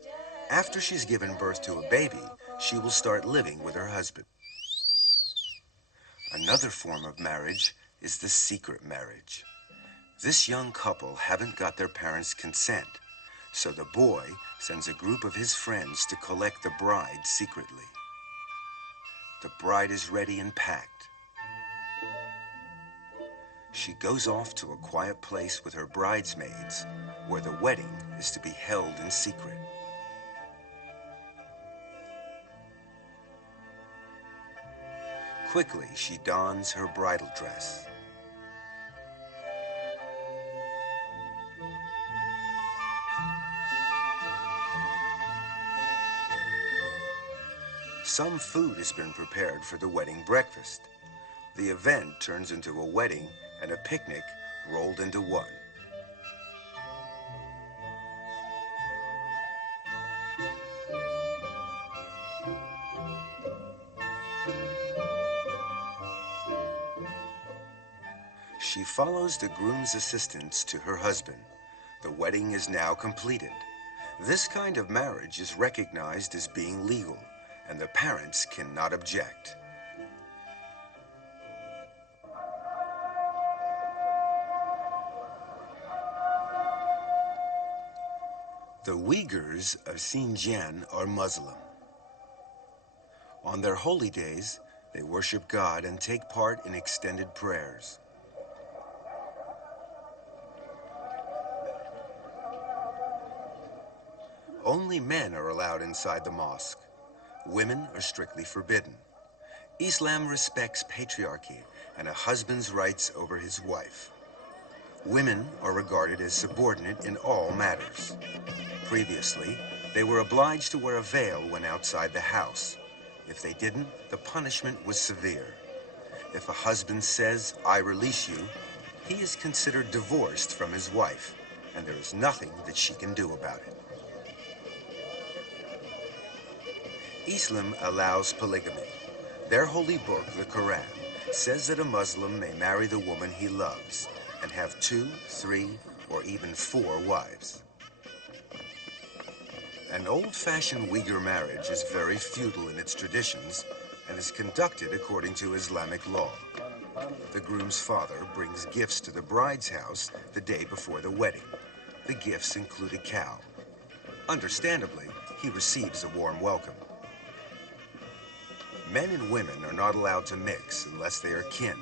After she's given birth to a baby, she will start living with her husband. Another form of marriage is the secret marriage. This young couple haven't got their parents' consent, so the boy sends a group of his friends to collect the bride secretly. The bride is ready and packed. She goes off to a quiet place with her bridesmaids, where the wedding is to be held in secret. Quickly, she dons her bridal dress. Some food has been prepared for the wedding breakfast. The event turns into a wedding and a picnic rolled into one. She follows the groom's assistants to her husband. The wedding is now completed. This kind of marriage is recognized as being legal, and the parents cannot object. The Uyghurs of Xinjiang are Muslim. On their holy days, They worship God and take part in extended prayers. Only men are allowed inside the mosque. Women are strictly forbidden. Islam respects patriarchy and a husband's rights over his wife. Women are regarded as subordinate in all matters. Previously, they were obliged to wear a veil when outside the house. If they didn't, the punishment was severe. If a husband says, "I release you," he is considered divorced from his wife, and there is nothing that she can do about it. Islam allows polygamy. Their holy book, the Quran, says that a Muslim may marry the woman he loves and have 2, 3, or even 4 wives. An old-fashioned Uyghur marriage is very feudal in its traditions and is conducted according to Islamic law. The groom's father brings gifts to the bride's house the day before the wedding. The gifts include a cow. Understandably, he receives a warm welcome. Men and women are not allowed to mix unless they are kin,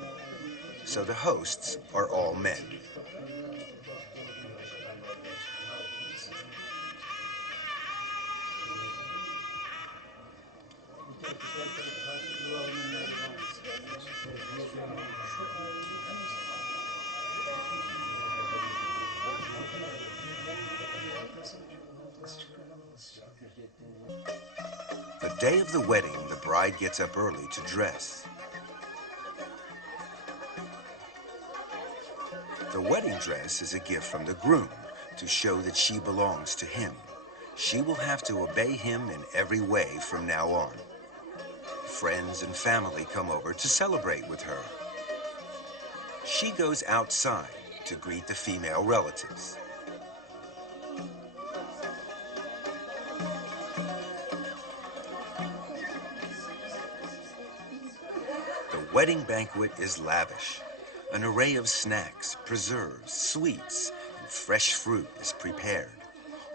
so the hosts are all men. The day of the wedding, the bride gets up early to dress. The wedding dress is a gift from the groom to show that she belongs to him. She will have to obey him in every way from now on. Friends and family come over to celebrate with her. She goes outside to greet the female relatives. The wedding banquet is lavish. An array of snacks, preserves, sweets, and fresh fruit is prepared,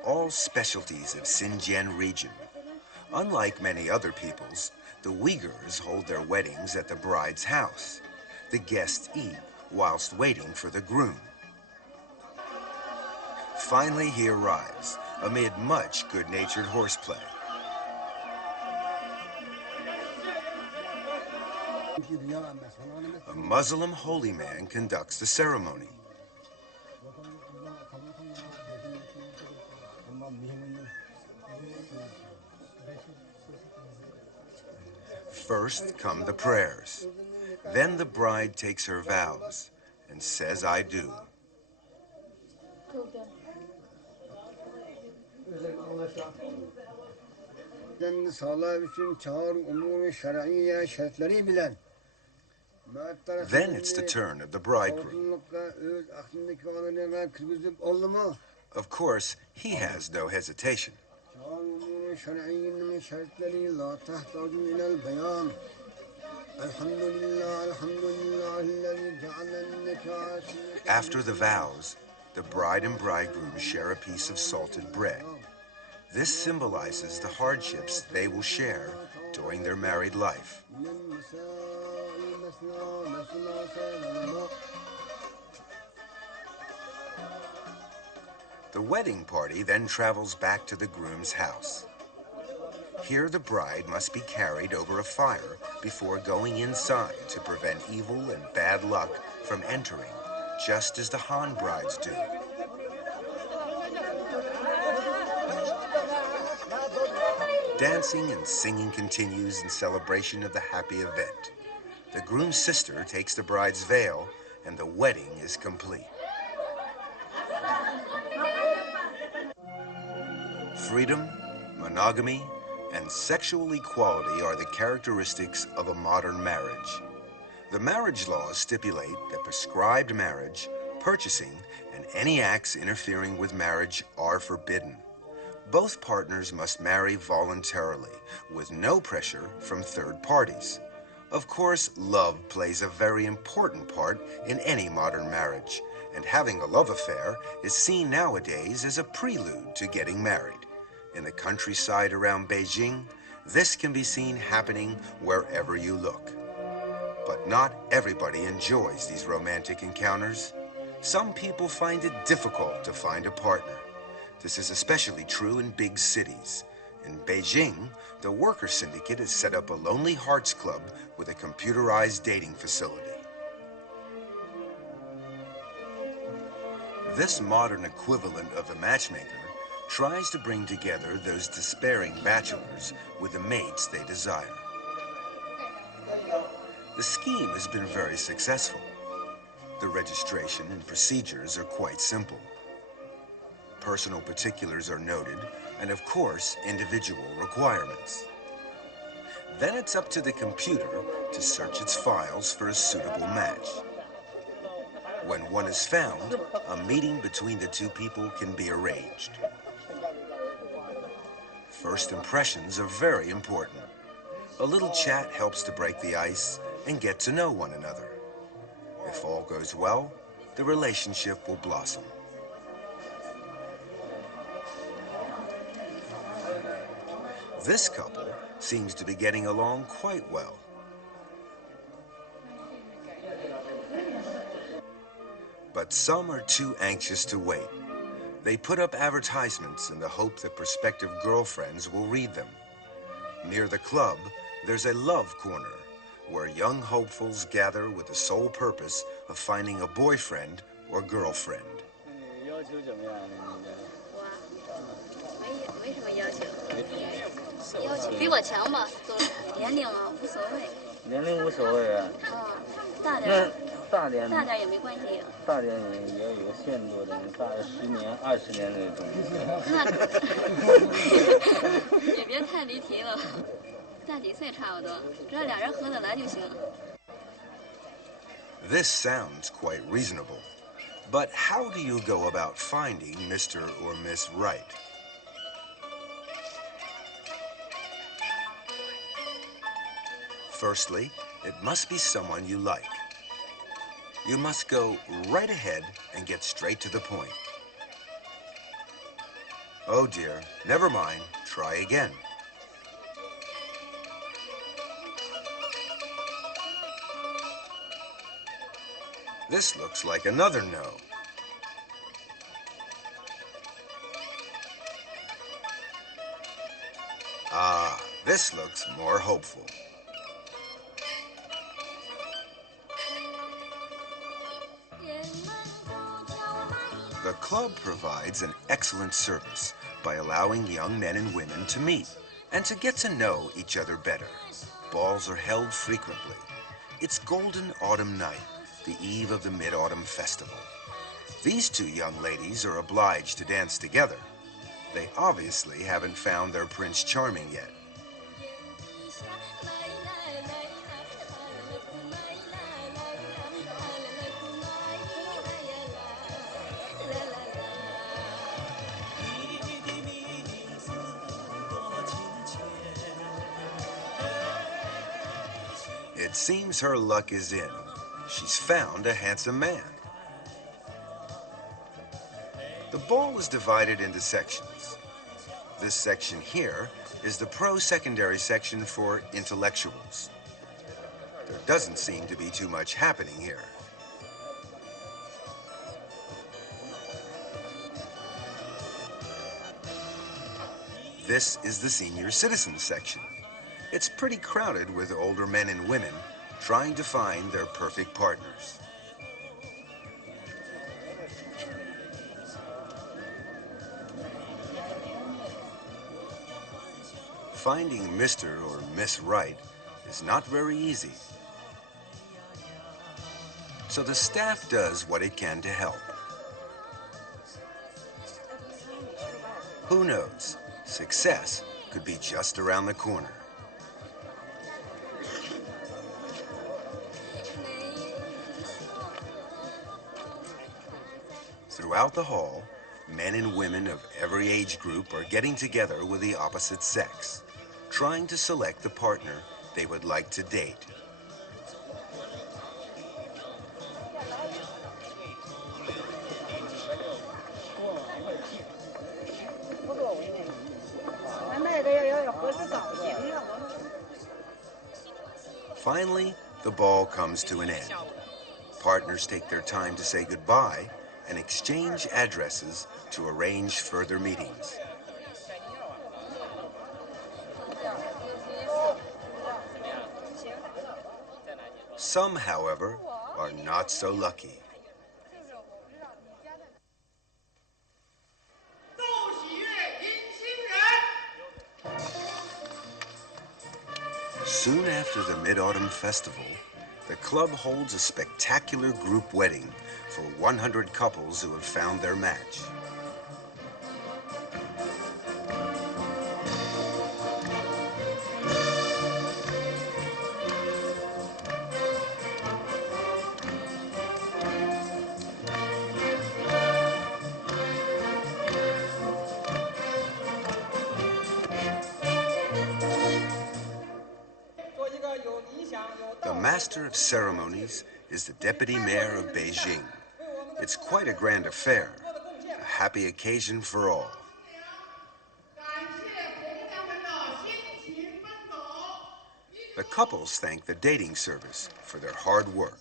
all specialties of Xinjiang region. Unlike many other peoples, the Uyghurs hold their weddings at the bride's house. The guests eat whilst waiting for the groom. Finally, he arrives, amid much good-natured horseplay. A Muslim holy man conducts the ceremony. First come the prayers. Then the bride takes her vows and says, "I do." Then it's the turn of the bridegroom. Of course, he has no hesitation. After the vows, the bride and bridegroom share a piece of salted bread. This symbolizes the hardships they will share during their married life. The wedding party then travels back to the groom's house. Here the bride must be carried over a fire before going inside to prevent evil and bad luck from entering, just as the Han brides do. Dancing and singing continues in celebration of the happy event. The groom's sister takes the bride's veil, and the wedding is complete. Freedom, monogamy, and sexual equality are the characteristics of a modern marriage. The marriage laws stipulate that prescribed marriage, purchasing, and any acts interfering with marriage are forbidden. Both partners must marry voluntarily, with no pressure from third parties. Of course, love plays a very important part in any modern marriage, and having a love affair is seen nowadays as a prelude to getting married. In the countryside around Beijing, this can be seen happening wherever you look. Not everybody enjoys these romantic encounters. Some people find it difficult to find a partner. This is especially true in big cities. In Beijing, the worker syndicate has set up a Lonely Hearts Club with a computerized dating facility. This modern equivalent of the matchmaker tries to bring together those despairing bachelors with the mates they desire. The scheme has been very successful. The registration and procedures are quite simple. Personal particulars are noted, and of course, individual requirements. Then it's up to the computer to search its files for a suitable match. When one is found, a meeting between the two people can be arranged. First impressions are very important. A little chat helps to break the ice and get to know one another. If all goes well, the relationship will blossom. This couple seems to be getting along quite well. But some are too anxious to wait. They put up advertisements in the hope that prospective girlfriends will read them. Near the club, there's a love corner where young hopefuls gather with the sole purpose of finding a boyfriend or girlfriend. 比我强吧，年龄啊无所谓。年龄无所谓啊。大点也没关系。大点也有限度的，大10年、20年那种。那也别太离题了，大几岁差不多，只要俩人合得来就行。This sounds quite reasonable, but how do you go about finding Mr. or Miss Right? Firstly, it must be someone you like. You must go right ahead and get straight to the point. Oh dear, never mind, try again. This looks like another no. Ah, this looks more hopeful. The club provides an excellent service by allowing young men and women to meet and to get to know each other better. Balls are held frequently. It's Golden Autumn Night, the eve of the Mid-Autumn Festival. These two young ladies are obliged to dance together. They obviously haven't found their Prince Charming yet. It seems her luck is in. She's found a handsome man. The ball is divided into sections. This section here is the pro-secondary section for intellectuals. There doesn't seem to be too much happening here. This is the senior citizen section. It's pretty crowded with older men and women trying to find their perfect partners. Finding Mr. or Miss Right is not very easy. So the staff does what it can to help. Who knows? Success could be just around the corner. Throughout the hall, men and women of every age group are getting together with the opposite sex, trying to select the partner they would like to date. Finally, the ball comes to an end. Partners take their time to say goodbye and exchange addresses to arrange further meetings. Some, however, are not so lucky. Soon after the Mid-Autumn Festival, the club holds a spectacular group wedding for 100 couples who have found their match. The master of ceremonies is the deputy mayor of Beijing. It's quite a grand affair, a happy occasion for all. The couples thank the dating service for their hard work.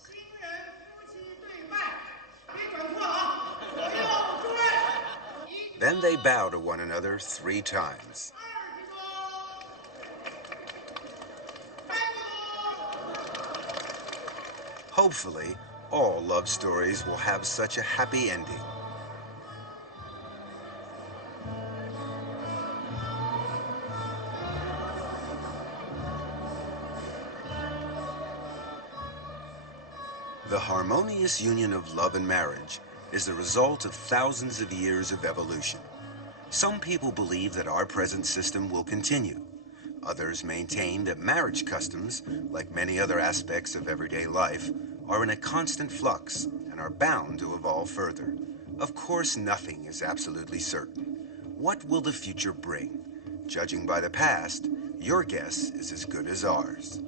Then they bow to one another 3 times. Hopefully, all love stories will have such a happy ending. The harmonious union of love and marriage is the result of thousands of years of evolution. Some people believe that our present system will continue. Others maintain that marriage customs, like many other aspects of everyday life, are in a constant flux and are bound to evolve further. Of course, nothing is absolutely certain. What will the future bring? Judging by the past, your guess is as good as ours.